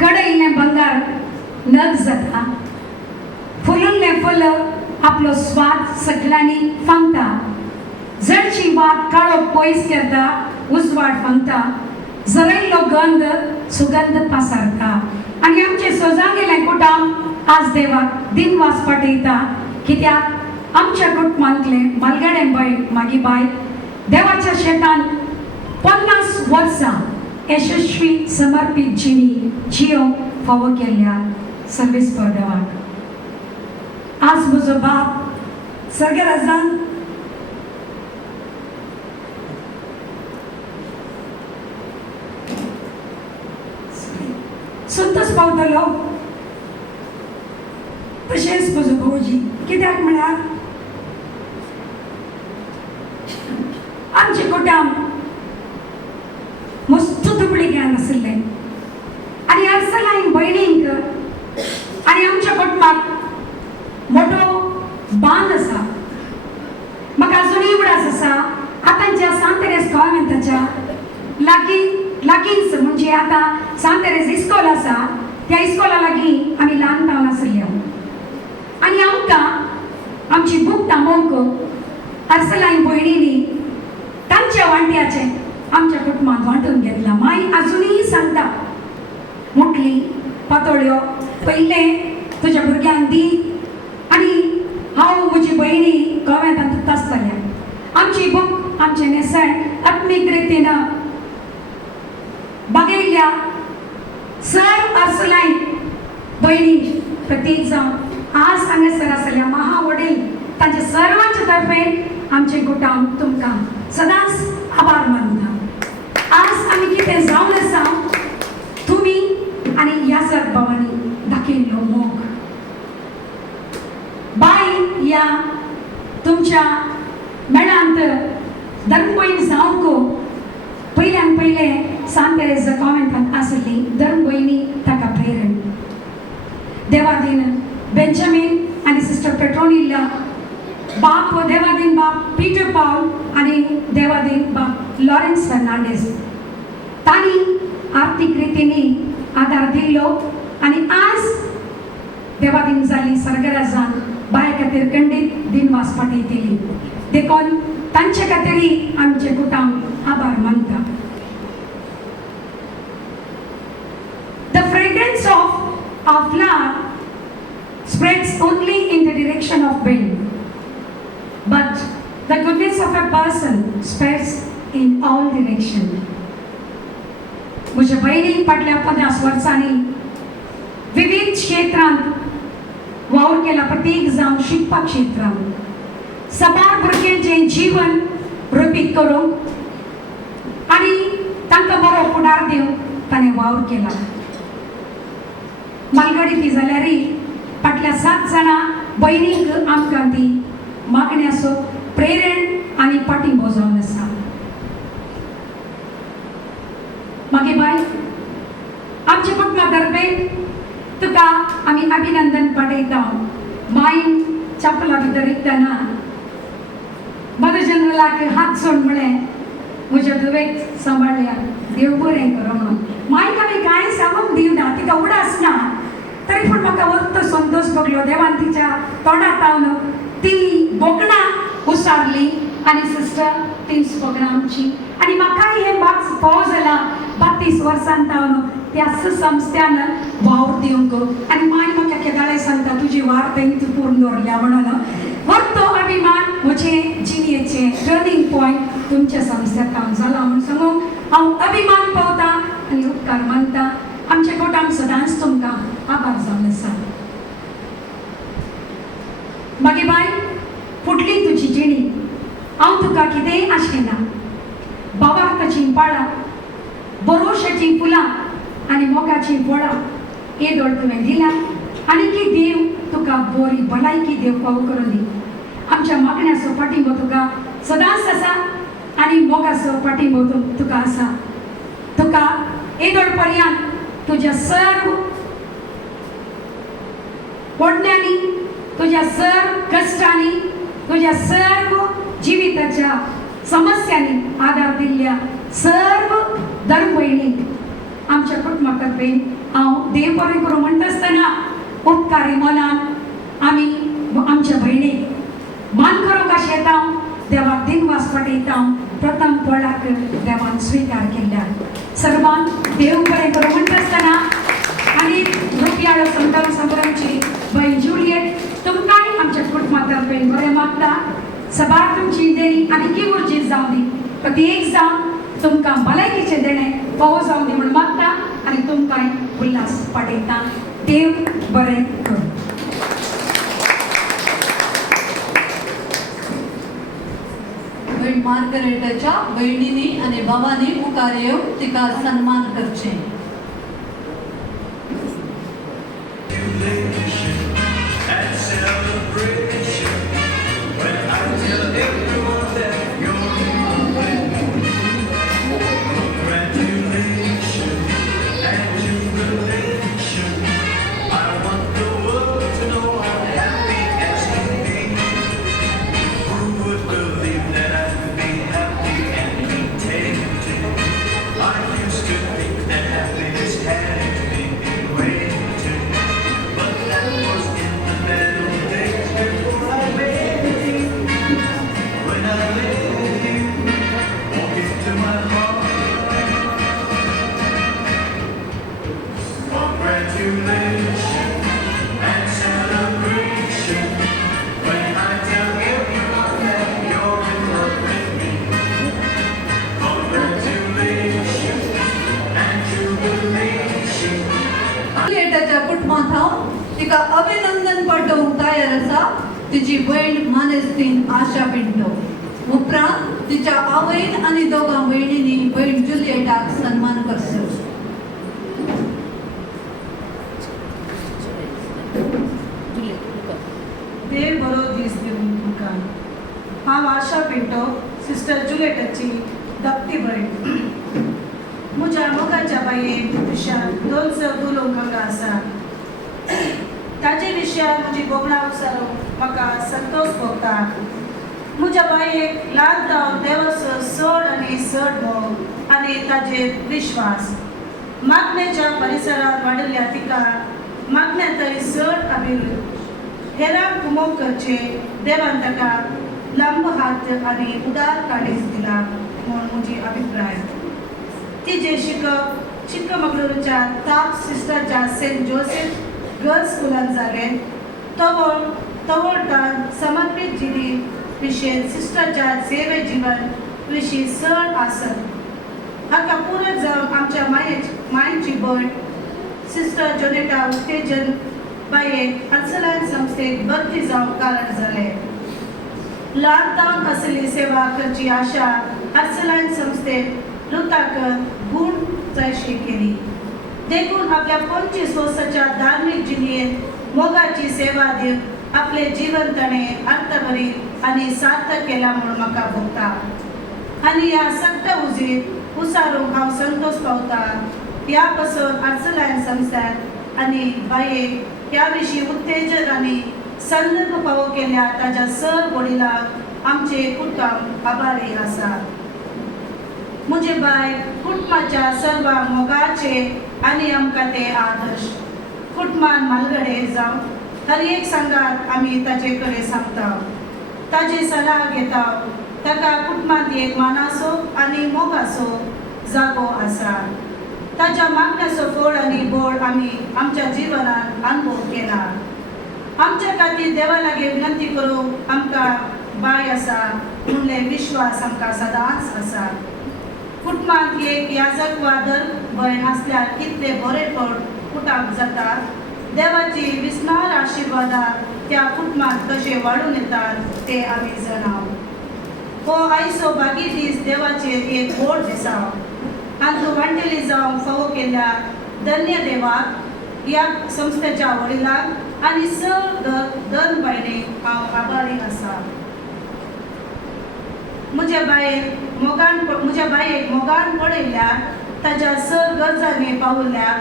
कडेइल्लें बंगार नग जाता, फुलुल्लें फुल आपलो स्वाद सगळ्यांनी फांगता. जडची वाट काळो पयस करता, उजवाड फांगता. जरयल्लो गंध सुगंध पासारता. आनी आमचे सोजा गेलें कुटुंब आज देवाक दिनवास पाठयता, कित्याक आमच्या कुटुंबांतले मालगाडें बाय मागी बाय देवाच्या शेतान 50 वर्सां यशस्वी समर्पित जिणी जियोंक फावो केल्ल्या सर्वीस फॉर देवाक. आज म्हजो बाप सर्गराजान संतोष पावतलो, तशेंच म्हजो भाऊजी. कित्याक म्हळ्यार आमचे कुटुंब मस्त तुपडी ज्ञान आशिल्लें आनी अर्सलायन भयणींक आनी आमच्या कुटुंबाक मोठो बांद आसा. म्हाका अजुनूय उडास आसा आतांच्या सांत तेरेस कॉन्व्हेंटाच्या लागींच म्हणजे आतां सांत तेरेस इस्कॉल आसा, त्या इस्कॉला लागीं आमी ल्हानपणान आशिल्ल्यो आनी आमकां आमची बूक थांबोवंक अर्सलायन भयणींनी तांच्या वांट्याचें आमच्या कुटुंबांत वांटून घेतला. माय अजुनूय सांगता, मुटली पातोळ्यो पयलें तुज्या भुरग्यांक दी आनी हांव म्हजी भयणी कॉन्व्हेंटांत आसतलें. आमची बूक आमचें नेसण आत्मीक रितीन बागयल्ल्या सर अर्सलायन भयणी प्रतीक जावन आज हांगासर आसलेल्या महावडील तांचे सर्वांचे तर्फे आमचे कुटुंब तुमकां सदांच आभार मानता. आज आमी कितें जावन आसा तुमी आनी ह्या भावांनी दाखयल्लो मोग. बाय ह्या तुमच्या मेळांत धर्म भयण जावंक पयल्यान पयलें सांत तेरेस कॉन्व्हेंटांत आशिल्ली धर्म भयणी ताका प्रेरण. देवादीन बेंजामीन आनी सिस्टर पेट्रोनिल्ला, बाप देवादीन बाप पीटर पाउल आनी देवादीन बाप लॉरेन्स फर्नांडीस तांणी आर्थीक रितींनी आदार दिल्लो आनी आज देवादीन जाल्ली सर्गराजान बाय खातीर खंडीत दिनवास पाठयतली. देखून तांचे खातीरय आमचे कुटुंब आभार मानता. The fragrance of a flower spreads only in the direction of wind, but the goodness of a person spreads in all directions. म्हज्या भयणीक फाटल्या 50 वर्सांनी विविध क्षेत्रांत वावर केला. प्रत्येक जावं शिकपा क्षेत्रांत सबार भुरग्यांचें जीवन रुपीत करूंक आनी तांकां बरो फुडार दिवंक ताणें वावर केला. मालगाडी ती जाल्यारय फाटल्या 7 जाणां भयणींक आमकां ती मागण्याचो प्रेरण आनी पाठिंबो जावन आसा. मागे बाय आमच्या कुटुंबातर्फे तुका आमी अभिनंदन पाठयता. मायन चपला भितर विकतना मदर जनरलाक हात सोड म्हळें म्हज्या धुवेक सांबाळल्या देव बरें करूं म्हणून. मायक आमी कांय सांगूंक दिवना, तिका उडास ना, तरी पूण म्हाका वरतो संतोष भोगलो. देवान तिच्या तोंडांत ती बोकणां उसारली आणि सिस्टर 30 प्रोग्रामची आणि म्हाका हे मार्क्स फावो जाला 32 वर्सांतावन त्या संस्थ्यानं वावर दिवंक आणि माय म्हाका केदाळे सांगता तुजी वार तेंनी तू पूर्ण दवरल्या म्हणून वरतो अभिमान म्हजे जिणेचे टर्निंग पॉयंट तुमच्या संस्थेत काम जाला म्हणून सांगून हांव अभिमान पावता आनी उपकार मानता आमच्या कोटाम सदांच तुमकां आभार जावन आसा मागे बाय फुटली तुजी जिणी हांव तुका कितेंय आशिना बाबाक चिंपाळा बरोशाची फुलां आनी मोगाची फळां हे दोड तुवें दिला आनी की देव तुका बरी भलायकी देव फावो करून दी आमच्या मागण्याचो पाठिंबो तुका सदांच आसा आनी मोगाचो पाठिंबो तुका आसा तुका येदोड पर्यंत तुज्या सर्व पोडण्यांनी तुज्या सर्व कश्टांनी तुज्या सर्व जिविताच्या समस्यांनी आदार दिल्ल्या सर्व धर्म भयणीक आमच्या कुटुंबातर्फे हांव देव बरें करूं म्हणटा आसतना उपकारी मनान आमी आमच्या भयणीक मान करूंक अशें येता देवाक दिनवास पटयता प्रथम फळाक देवान स्विकार केल्ल्या सर्वांक देव बरें करूं म्हणटा आसतना आनी रुपयाळो संतान संग्रामची भयण जुलियट तुमकांय आमच्या कुटुंबातर्फे बरें मागता सबार तुमची देणी आनी की उर्जी जावं दी प्रती एक जावन तुमकां भलायकीचें देणें फावो जावं दी म्हूण मागता आनी तुमकांय उल्हास पाठयता देव बरें करूं भयण मार्गरेटाच्या भयणींनी आनी भावांनी मुखार येवन तिका सन्मान करचें कुटुंबांत हांव तिका अभिनंदन पाठवूंक तयार आसा तिची भयण मानेस्तीन आशा पिंटो उपरांत तिच्या आवयन आनी दोगां भयणींनी भयण जुलियटाक सन्मान करचो देव बरो दीस दिवं तुमकां हांव आशा पिंटो सिस्टर जुलियटाची धाकटी भयण म्हज्या मोगाच्या बायेन विशयान 2 शब्द उलोवंक आसा ताचे विशयान म्हजी बोगणा उसारूंक म्हाका संतोश भोगता म्हज्या बायेक ल्हान जावन देवाचो चड आनी चड मोग आनी ताचेर विश्वास मागणेच्या परिसरांत वाडिल्ल्या तिका मागण्यांतय चड अभिवृद्धी हेरांक उमोग करचे देवान ताका लंब हात आनी उदार काळीज दिला म्हूण म्हजी अभिप्राय तिचे शिकप चिक्कमगळूरच्या ताप सिस्टरच्या सेंट जोसेफ गर्ल्स स्कुलान जालें तवळटान समर्पीत जिणी विशयी सिस्टरच्या सेवे जीवन विशीं चड आसत हाका पूरक जावन आमच्या मायेची भयण सिस्टर जोनेटा उत्तेजन बायेक अर्सलान संस्थेक भरती जावंक कारण जालें ल्हान जावन आसली सेवा करची आशा अर्सलान संस्थेक लुताकन गूण चयशी केली देखून आपल्या 25 वर्साच्या धार्मीक जिणेंत मोगाची सेवा दिवन आपले जीवन ताणें अर्थभरीत आनी सार्थक केला म्हूण म्हाका भोगता आनी ह्या सक्त उजीर उसारूंक हांव संतोश पावता ह्या पासून अर्सलायन संस्थान आनी बायेक ह्या विशीं उत्तेजन आनी संदर्भ फावो केल्या ताच्या सर वडिलांक आमचे कुटुंब आभारी आसा म्हजे बाय कुटुंबाच्या सर्वांक मोगाचे आनी आमकां ते आदर्श कुटुंबान मालगडे जावन हर एक संघात आमी ताचे कडेन सांगता ताची सलाह घेता ताका कुटुंबांत एक मानाचो आनी मोगाचो जागो आसा. ताच्या मागण्याचो फळ आनी बोड आमी आमच्या जिवनात अनुभव केला. आमच्या खातीर देवा लागीं विनंती करूंक आमकां बाय आसा म्हणले विश्वास आमकां सदांच आसा. कुटुंबांत एक याजक वा धर्म भयण आसल्यार कितले बरेपण कुटाक जाता. देवाची विस्मार आशिर्वादां त्या कुटुंबांत कशे वाडून येतात ते आमी जाणाव. हो आयचो बागी दीस देवाचेर एक व्हड दिसा आनी तूं वांटेली जावंक फावो केल्या धन्य देवाक, ह्या संस्थेच्या वडिलांक आनी सगळ्या धर्म भयणीक हांव आभारी आसा. म्हज्या बायेक मोगान पडयल्यार ताज्या सर गरजांनी पावल्यार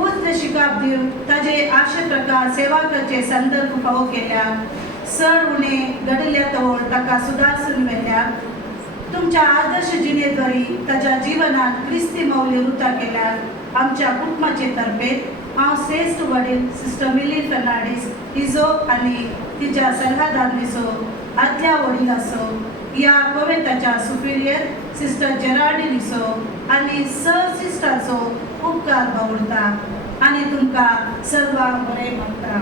उच्च शिकाप दिवन ताजे आशे प्रकार सेवा करचे संदर्भ फावो केल्यार चड उणें घडिल्ल्या तवळ ताका सुदारसून व्हेल्यार तुमच्या आदर्श जिणेद्वारी ताच्या जिवनात क्रिस्ती मौल्य उरता केल्यार आमच्या कुटुंबाचे तर्फे हांव श्रेष्ठ वडील सिस्टर मिलिंद फर्नांडीस हिजो आनी तिच्या सल्लागारणीचो आदल्या वडील आसो, ह्या पवित्राच्या सुपिरियर सिस्टर जेरार्डिनीचो आनी सर सिस्टराचो उपकार बावडटा आनी तुमकां सर्वांक बरें मागता.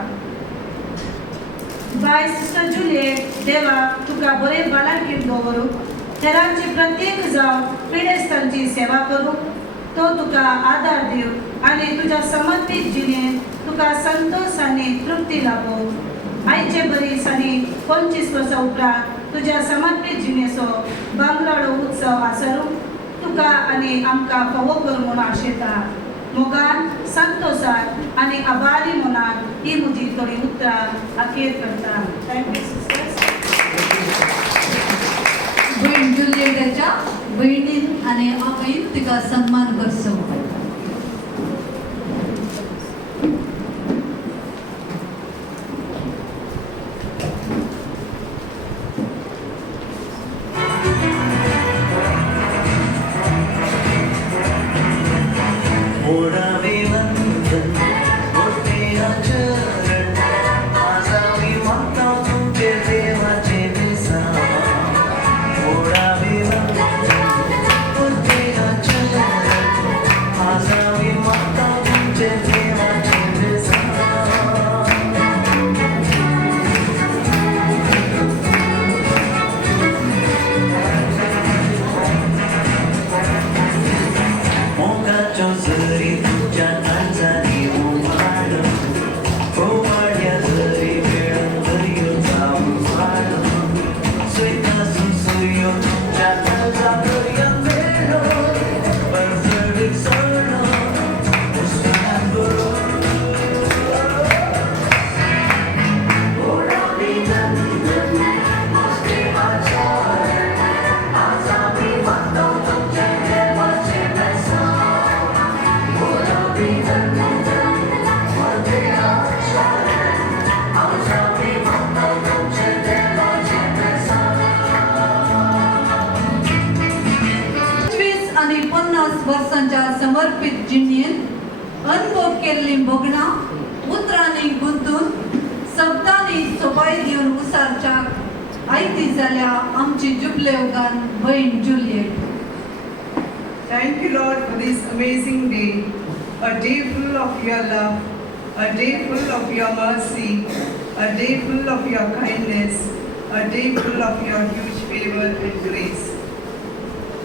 बाय सिस्टर जुलियट, देवाक तुका बरे भलायकेन दवरूं, हेरांची प्रत्येक जावन पिडेस्तांची सेवा करूं, तो तुका आदार दिवं आनी तुज्या समर्पीत जिणेंत तुका संतोष आनी तृप्ती लाभो. आयचे बरीस आनी 25 वर्सां उपरांत तुज्या समर्पीत जिणेचो बांगराळो उत्सव आसरूं तुका आनी आमकां फावो कर म्हूण आशेता. मोगान, संतोशान आनी आभारी मनान ही म्हजी थोडी उतरां अखेर करता. Thank you sisters. भयण जुलियटाच्या भयणीन आनी आमीन तिका सन्मान करचो. वर्सांच्या समर्पित जिणेंत अनुभव केल्लीं भोगणां उतरांनी गुंतून शब्दांनी सोबाय दिवन उसारच्याक आयती जाल्यार आमची जुबले उगान भयण Juliet. Thank you, Lord, for this amazing day, a day full of your love, a day full of your mercy, a day full of your kindness, a day full of your huge favor and grace.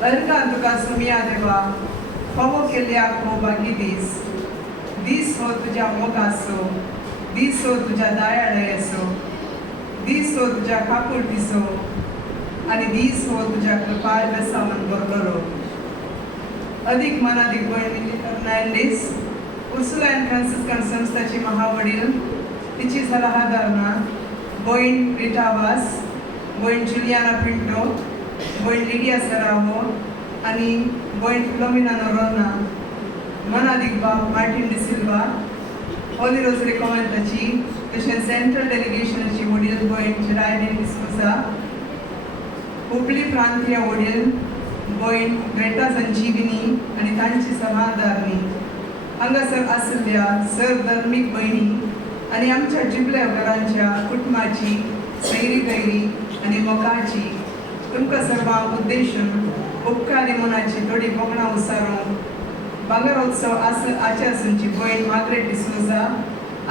Arka tuka sumya deva, fawo kelya ko bagi dis ho tuja mogaso, dis ho tuja dayalayaso, dis ho tuja kapultiso, आणि dis ho tuja कृपाळ बेसावन बरोबरो. अधिक मनाधिक भयण Fernandes, Ursula and Franciscan संस्थाची महावडील, तिची सल्लागारां भयण रिटा वास, भयण Juliana Pinto, भयण Lydia सरावो आणि भयण फिलोमिना नोरोना, मनाधिक बाब मार्टिन डिसिल्वा, होली रोजरी कॉमेंटाची, तशेंच सेंट्रल डेलिगेशनाची वडील भयण जेरार्डिन डिसोजा, हुबळी प्रांतीय वडील भयण ग्रेटा संजीविनी आणि तांची सभादारणी, हांगासर आशिल्ल्या सर धर्मीक भयणी आणि आमच्या जुबले घरांच्या कुटुंबाची सैरी गैरी आणि मोगाची तुमकां सर्वांक उद्देशून उपकारी मनाची थोडी बोगणां उसारून बांगरोत्सव आचारसूनची भयण मार्गरेट डिसोजा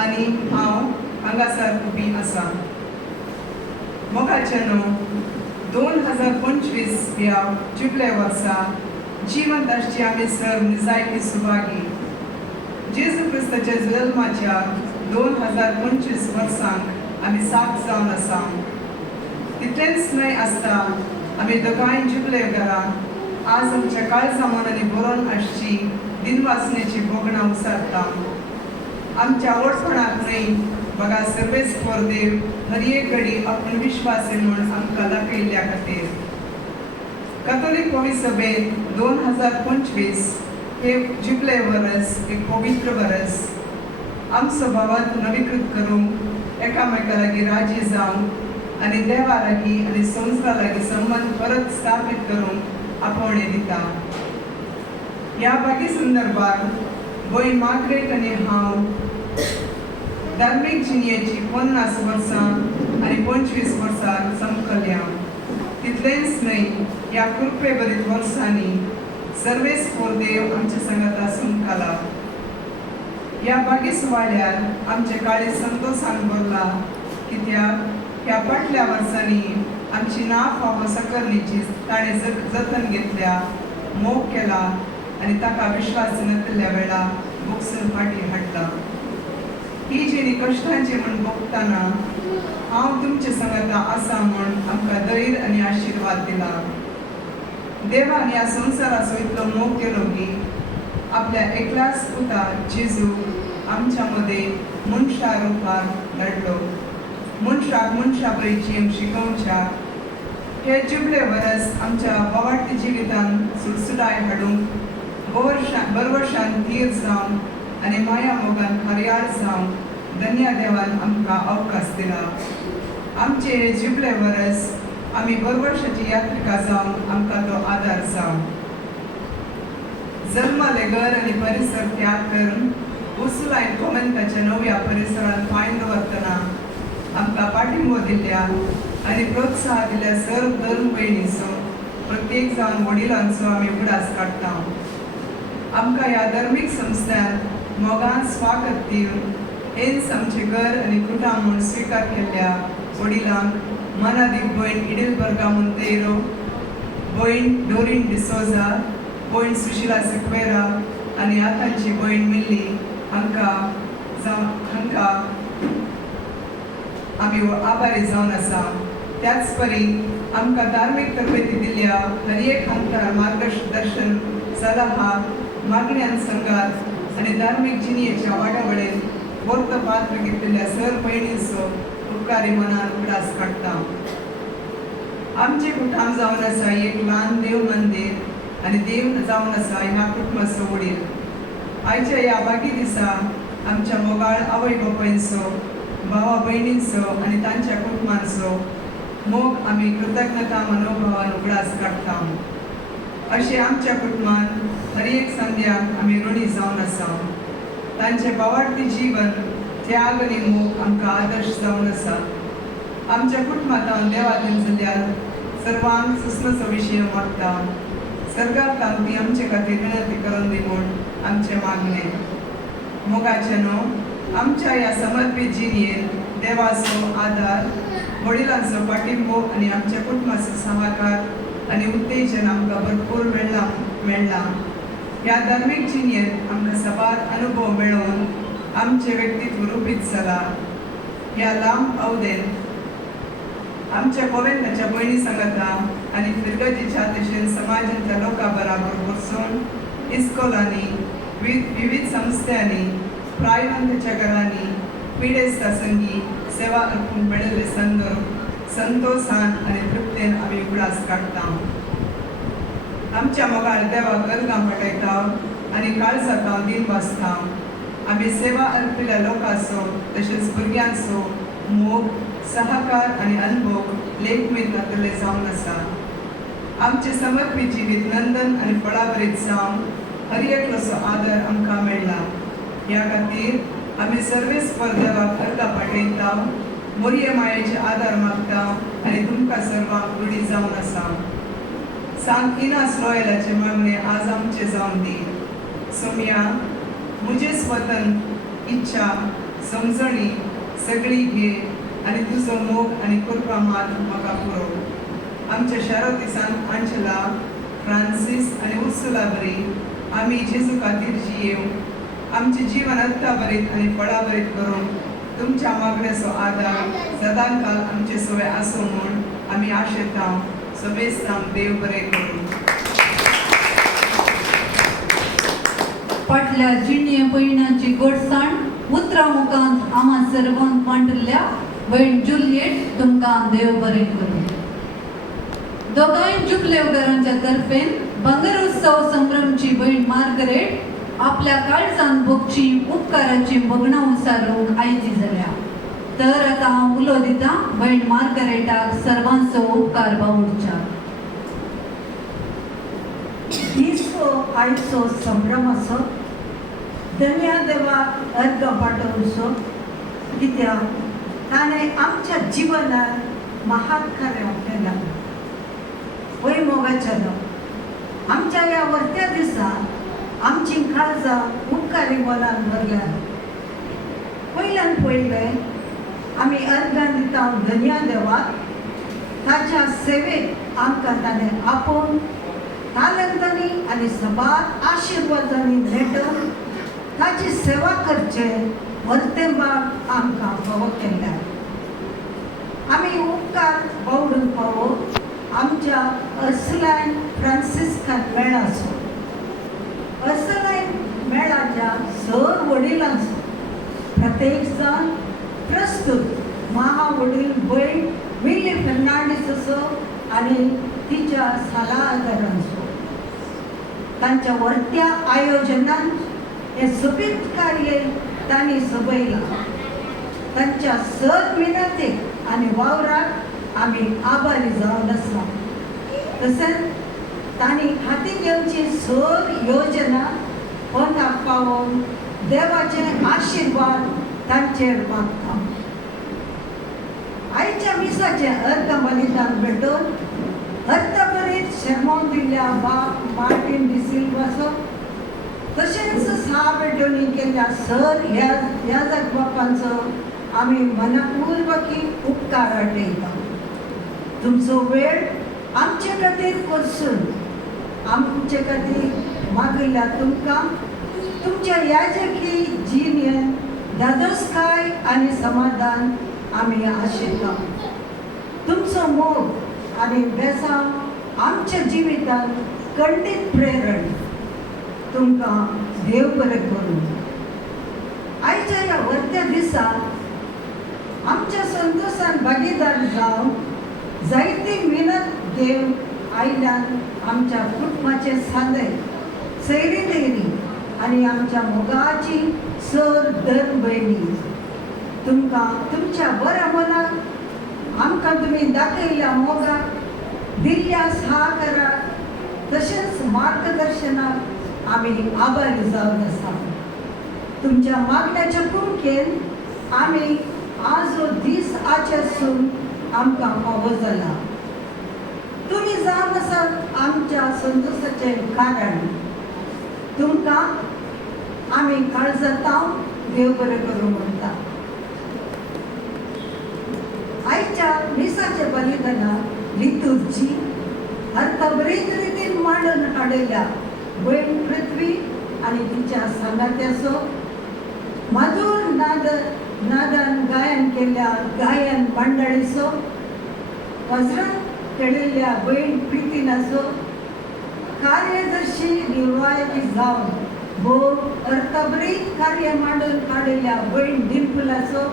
आनी हांव हांगासर उबी आसा. मोगाचेनो 2025 ह्या जुबले वर्सा जिवंत आसची आमी सर्व जायती सुभागी. जेजू क्रिस्ताच्या जल्माच्या 2025 वर्सांक आमी साथ जावन आसा. तितलेंच न्हय आसता आमी दोगांय जुबले घरांत आज आमच्या काळजां मनांनी बरोवन आसची दिनवासनेची बोगणां उसारता. आमच्या ओळखणाक न्हय बघा सर्वेस फॉर देव हर एक घडी आपण विश्वास म्हणून आमकां दाखयल्ल्या खातीर. कॅथोलिक पवित्र सभेन 2025 हे जुबले वर्स एक पवित्र वर्स आमचो भावांत नवीकृत करूंक एकामेका लागीं राजी जावंक आनी देवा लागीं आनी संस्था लागीं संबंद परत स्थापीत करूंक आपोवणे दिता. ह्या बागी संदर्भात भयण मार्गरेट आनी हांव धार्मीक जिणेची 50 वर्सां आनी 25 वर्सां चमकल्या. तितलेंच न्हय ह्या कृपे भरीत वर्सांनी सर्वेस फॉर देव आमच्या संगत आसूंक काला. ह्या बागी सुवाळ्यार आमचे काळी संतोशान भरला कित्याक ह्या फाटल्या वर्सांनी आमची नांव फावो सकर्णीची ताणें जतन घेतल्या, मोग केला आनी ताका विश्वास नातल्या वेळा बोगसून फाटीं हाडला. ही जिणी कश्टांची म्हूण भोगतना हांव तुमचे संगत आसा म्हूण आमकां धैर्य आनी आशिर्वाद दिला. देवान ह्या संवसाराचो इतलो मोग केलो की आपल्या एकल्याच पुता जेजू आमच्या मदें मनशा रुपांत धाडलो. मनशाक मनशा परी जीव शिकोवच्या हे जुबले वरस आमच्या बोवाडटी जिवितान सुटसुटाय हाडूंक बरवर्शान थीर जावन आनी माया मोगान खऱ्याळ जावन धन्य देवान आमकां अवकाश दिला. आमचे हे जुबले वरस आमी बरवर्षाची यात्रिका जावन आमकां तो आदार जावं. जल्माले घर आनी परिसर त्याग करून उसूलायन कोमेंताच्या नव्या परिसरांत पांय दवरतना आमकां पाठिंबो दिल्या आनी प्रोत्साह दिल्या सर्व धर्म भयणीचो प्रत्येक जावन वडिलांचो आमी उगडास काडटा. आमकां ह्या धर्मीक संस्थांत मोगान स्वागत दिवन हेच आमचे घर आनी कुटुंब म्हूण स्विकार केल्ल्या वडिलांक मनादीक भयण इडेलबर्गा मोंतेरो, भयण डोरीन डिसोजा, भयण सुशिला सिक्वेरा आनी आतांची भयण मिल्ली हांकां आमी आभारी जावन आसा. त्याच परी आमकां धार्मीक तरबेती दिल्ल्या हर एक अंतर मार्गदर्शन सल्ला मागण्यांत संघात आनी धार्मीक जिणेच्या वाडावळेन वर्त पात्र घेतिल्ल्या सर्व भयणींचो उपकारी मनान उगडास काडटा. आमचे कुटुंब जावन आसा एक ल्हान देव मंदिर आनी देव जावन आसा ह्या कुटुंबाचो वडील. आयच्या ह्या बागी दिसा आमच्या मोगाळ आवय बापायचो, भावा भयणींचो आनी तांच्या कुटुंबांचो मोग आमी कृतज्ञता मनोभावान उगडास काडटा. अशें आमच्या कुटुंबान हर एक संद्याक आमी ऋणी जावन आसा. तांचे भावार्थी जीवन त्याग आनी मोग आमकां आदर्श जावन आसा. आमच्या कुटुंबांत हांव देवादीन जाल्यार सर्वांक सुस्नचो विशय मागता. सर्गाक ती आमचे खातीर विनंती करून दी म्हूण आमचें मागणें. मोगाचेनो आमच्या ह्या समर्पीत जिणेन देवाचो आदार, वडिलांचो पाठिंबो आनी आमच्या कुटुंबाचो सहकार आनी उत्तेजन आमकां भरपूर मेळ्ळां. ह्या धार्मीक जिणेन आमकां सबार अनुभव मेळोवन आमचें व्यक्तित्व रुपीत जालां. ह्या लांब अवधेन आमच्या गोवेंदाच्या भयणी सांगाता आनी फिरगतीच्या तशेंच समाजांतल्या लोकां बरोबर बसून इस्कॉलांनी विविध संस्थांनी प्रायवंताच्या घरांनी पिडेस्ता संगी सेवा अर्पून मेळिल्ले संदर्भ संतोषान आनी तृप्तेन आमी उगडास काडटा. आमच्या मोगाळ देवाक गरगां पटयता आनी काळजाक हांव दिन वाचता. आमी सेवा अर्पिल्ल्या लोकांचो तशेंच भुरग्यांचो मोग, सहकार आनी अनुभव लेखमीत घातले जावन आसा. आमचे समर्पीत जिवीत नंदन आनी फळाभरीत जावन हर एकलोचो आदर आमकां मेळ्ळा. ह्या खातीर आमी सर्वेस फॉर देवाक अर्गां पाठयता. मोरये मायेचे आदार मागता आनी तुमकां सर्वांक उडी जावन आसा. सांग इनास रॉयलाचे मागणे आज आमचे जावन दी. सोम्या, मुझे स्वतन इच्छा समजणी सगळी घे आनी तुजो मोग आनी कृपा मात म्हाका पुरो. आमच्या शारो दिसान आंचला, फ्रांसीस आनी उर्सुला बरी आमी जेजू खातीर जियेव. आमचे जीवन आत्ता बरीत आनी फळां बरीत करून तुमच्या मागण्याचो आदार सदां काल आमचे सवय आसूं म्हूण आमी आशेता. समेस्तांक देव बरें करूं. फाटल्या जिणये भयणाची गोडसाण उतरां मुखांत आम्हा सर्वांक मांडल्या भयण जुलियट तुमकां देव बरें करूं. दोगांय जुबलेवकारांच्या तर्फेन भांगर उत्सव संभ्रमची भयण मार्गरेट आपल्या काळजान भोगची उपकाराची भोगणां उसारूंक आयजी जाल्या. तर आतां हांव उलो दितां भयण मार्गरेटाक सर्वांचो उपकार बावडच्या. दिसो आयचो संभ्रमाचो धन्या देवाक अर्घ पाठोवचो, कित्याक ताणें आमच्या जिवनात महान कार्य केलां. वय मोगाचेलो आमच्या ह्या वर्त्या दिसा आमची काळजां उपकारी मोलान भरल्यात. पयल्यान पयलें आमी अर्घां दिता धन्या देवाक. ताच्या सेवेक आमकां ताणें आपोवन तालंतांनी आनी सबार आशिर्वादांनी नेटोवन ताची सेवा करचे वर्तेंबाक आमकां फावो केल्या. आमी उपकार बावडून फावो आमच्या अर्सलायन फ्रांसिस्कान मेळाचो. अर्सलायन मेळाच्या सर वडिलांचो प्रत्येक जाण प्रस्तुत महावडील भयण विल्ली फेर्नांडीसचो आनी तिच्या सल्लागारांचो. तांच्या वर्त्या आयोजनान हे सोबीत कार्य तांणी सबयलां. तांच्या सर मिनतीक आनी वावराक आमी आभारी जावन आसा. तशेंच तांणी हाती घेवची सर योजना कोणाक पावोवन देवाचे आशिर्वाद तांचेर मागता. आयच्या मिसाचे अर्घ बलिदान भेटोवन अर्थबरीत शर्मोवन दिल्ल्या बाब मार्टिन डिसिल्वाचो तशेंच 6 भेटोनी केल्ल्या सर ह्या बापांचो आमी मनपूर्वकी उपकार आठयता. तुमचो वेळ आमचे खातीर वचून आमचे खातीर मागिल्ल्या तुमकां तुमच्या याजकी जिणेन दादोसकाय आनी समाधान आमी आशिल्लो. तुमचो मोग आनी बेसांव आमच्या जिवितांत खंडीत प्रेरण. तुमकां देव बरें करूं. आयच्या ह्या वर्त्या दिसा आमच्या संतोशान भागीदार जावन जायती मिनत घेवन आयल्यान आमच्या कुटुंबाचे सादे सैरी देरी आनी आमच्या मोगाची सर धन भयणी. तुमकां तुमच्या बऱ्या मनाक आमकां तुमी दाखयल्ल्या मोगाक दिल्ल्या सहकाराक तशेंच मार्गदर्शनाक आमी आभारी जावन आसा. तुमच्या मागण्याच्या कुमकेन आमी आज हो दीस आचरसून आमकां फावो जाला. तुमी जावन आसात आमच्या संतोशाचें कारण. तुमकां आमी काळजातांव देव बरें करूं म्हणटा. आयच्या मिसाचे बलिदानाक लितुर्जी अर्थबरीत रितीन मांडून हाडिल्ल्या भयण पृथ्वी आनी तिच्या सांगात्याचो मधुर नादान गायन केल्ल्या गायन मंडळीचो वज्रान केलेल्या भयण प्रितीनाचो कार्यदर्शी निर्वायकी जावन भोव अर्थबरीत कार्य मांडून हाडिल्ल्या भयण डिंपलाचो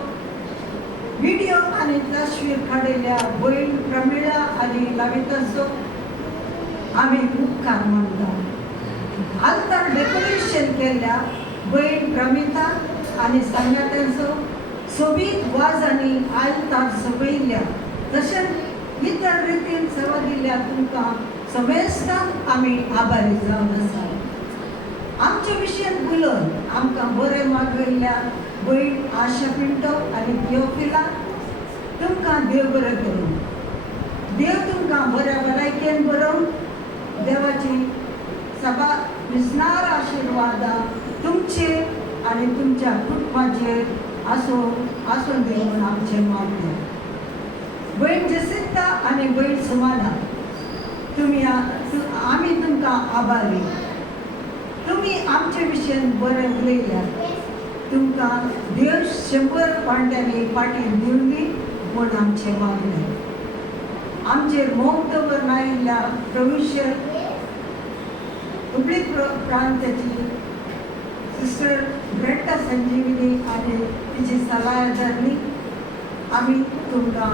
व्हिडिओ आनी तस्वीर काडिल्ल्या भयण प्रमिळा आनी लविताचो आमी उपकार मानता. आल्तार डेकोरेशन केल्ल्या भयण प्रमिता आनी सांगात्यांचो सोबीत वाजांनी आल्तार सोबयल्ल्या तशेंच इतर रितीन सेवा दिल्ल्या तुमकां समेस्तांक आमी आभारी जावन आसा. आमचे विशयन उलोवन आमकां बरें मागयल्ल्या भयण आशा पिंटो आनी थियोफिला तुमकां देव बरें करूं. देव तुमकां बऱ्या भलायकेन बरोवन देवाची सभा विस्नार आशिर्वादां तुमचेर आनी तुमच्या कुटुंबाचेर आसून दी म्हूण आमचें मागणें. भयण जसिंता आनी भयण सुमाना, आमी तुमकां आभारी. तुमी आमचे विशयन बरें उलयल्यात. तुमकां देव 100 वांट्यांनी फाटीं दिवं दी म्हूण आमचें मागणें. आमचेर मोग दवरून आयिल्ल्या प्रविश्य हुबळी प्रांताची सिस्टर ग्रेटा संजीवनी आनी तिची सल्लागारनी आमी तुमकां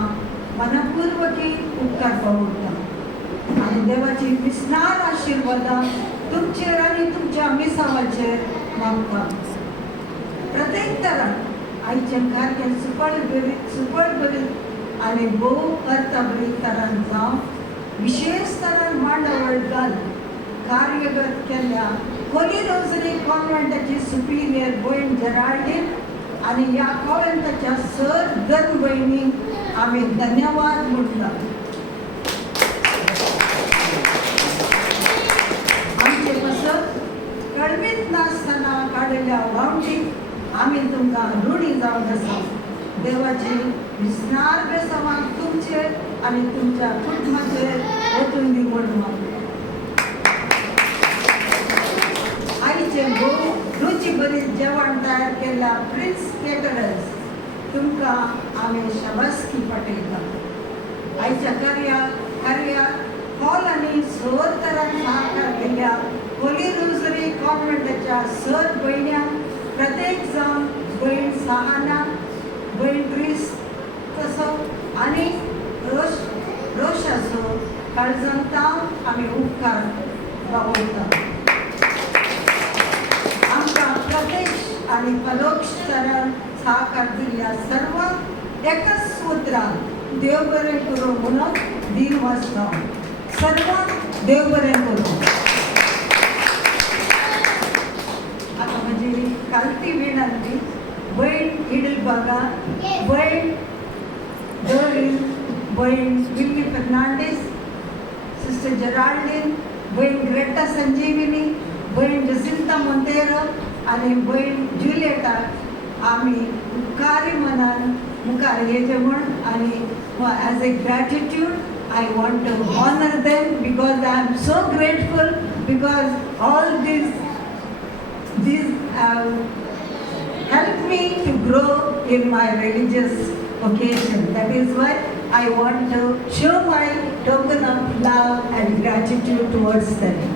मनपूर्वकी उपकार पावयता. आनी देवाची विस्नार आशिर्वादां तुमचेर आनी तुमच्या मिसावाचेर मागता. प्रत्येक तरान आयचें कार्य सुपळ बरीत आनी भोव अर्थबरीत तरान जावं. विशेष तरान मांडावळ घाल कार्यगत केल्ल्या होली रोझरी कॉन्व्हेंटाची सुपिरियर भयण जेराल्डीन आनी ह्या कॉन्व्हेंटाच्या सर धन भयणींक आमी धन्यवाद म्हणटा. आमचे पसत कळमीत नासतना काडिल्ल्या वावडीक आमी तुमकां ऋणी जावन आसा. देवाची विस्नार बेसावांक तुमचेर आनी तुमच्या कुटुंबाचेर वचून दी म्हूण मागता. आयचें भोव रुची बरी जेवण तयार केल्ल्या प्रिन्स केटरर्स तुमकां आमी शाबासकी पाठयता. आयच्या कार्याक हॉल आनी सोर तरान सहकार केल्ल्या होली रोझरी कॉन्व्हेंटाच्या सर भयण्यांक प्रत्येक जावन भयण साहाना, भयण ग्रीस तसो आनी रोशाचो काळजांतां आमी उपकार पावयता. आमकां प्रत्यक्ष आनी परोक्ष तरान सहकार दिल्ल्या सर्वांक एकाच उतरान देव बरें करूं म्हणून दिन वाचता. सर्वांक देव बरें करूं. आतां म्हजी कालती विनंती भयण हिडलबागा, भयण डोरीन, भयण विल्ली फर्नांडीस, सिस्टर जेराल्डीन, भयण ग्रेटा संजीवनी, भयण जसिंता मोंतेरो आनी भयण जुलियेटाक आमी उपकारी मनान मुखार येचे म्हूण आनी as a gratitude I want to honor them because I am so grateful because all these have helped me to grow in my religious vocation. That is why I want to show my token of love and gratitude towards them.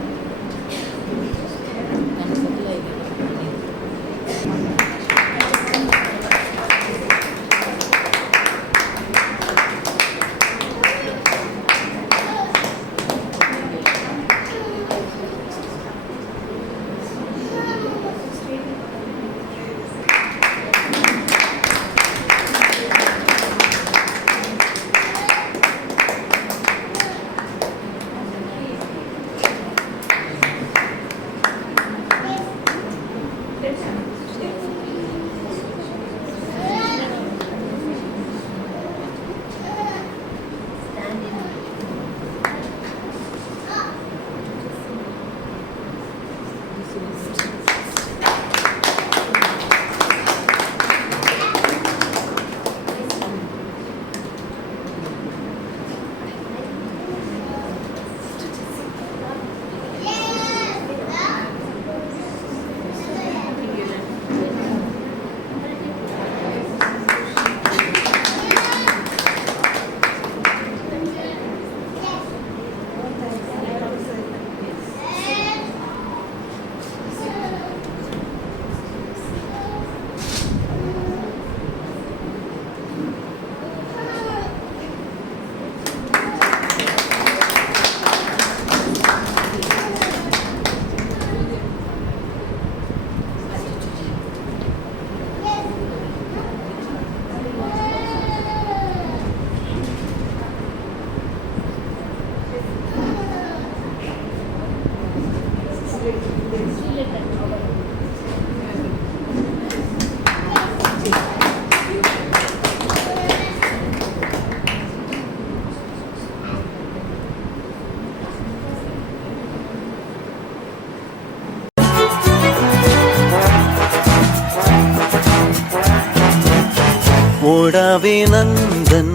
ओढाभिनंदन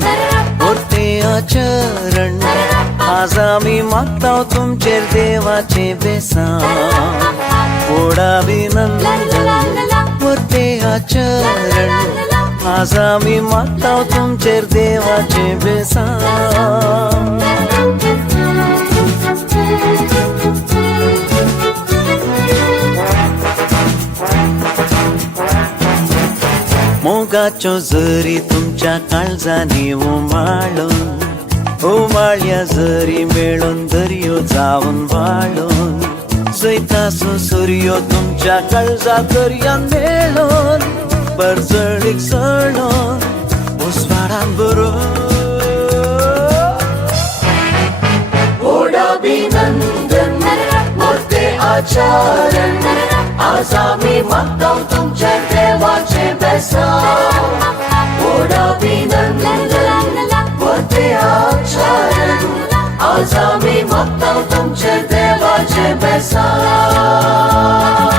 मोठे आचरण आज आम्ही मागताव तुमचेर देवाचे बेसान ओढाभिनंदन मोठे आचरण आज आम्ही मागताव तुमचेर देवाचे बेसान मोगाच्यो झरी तुमच्या काळजांनी उमाळ्या झरी मेळून दर्यो जावन वाळून जैतासो सूर्यो तुमच्या काळजा दर्यान मेळून परजळीक चढून उसवाडान बरोबर ओढाभिनंदन मोठे आचरण आज आम्ही मागताव तुमच्या देवाचे बेसान ओढाभिनंदन मोठे आचरण आज आम्ही मागताव तुमच्या देवाचे बेसान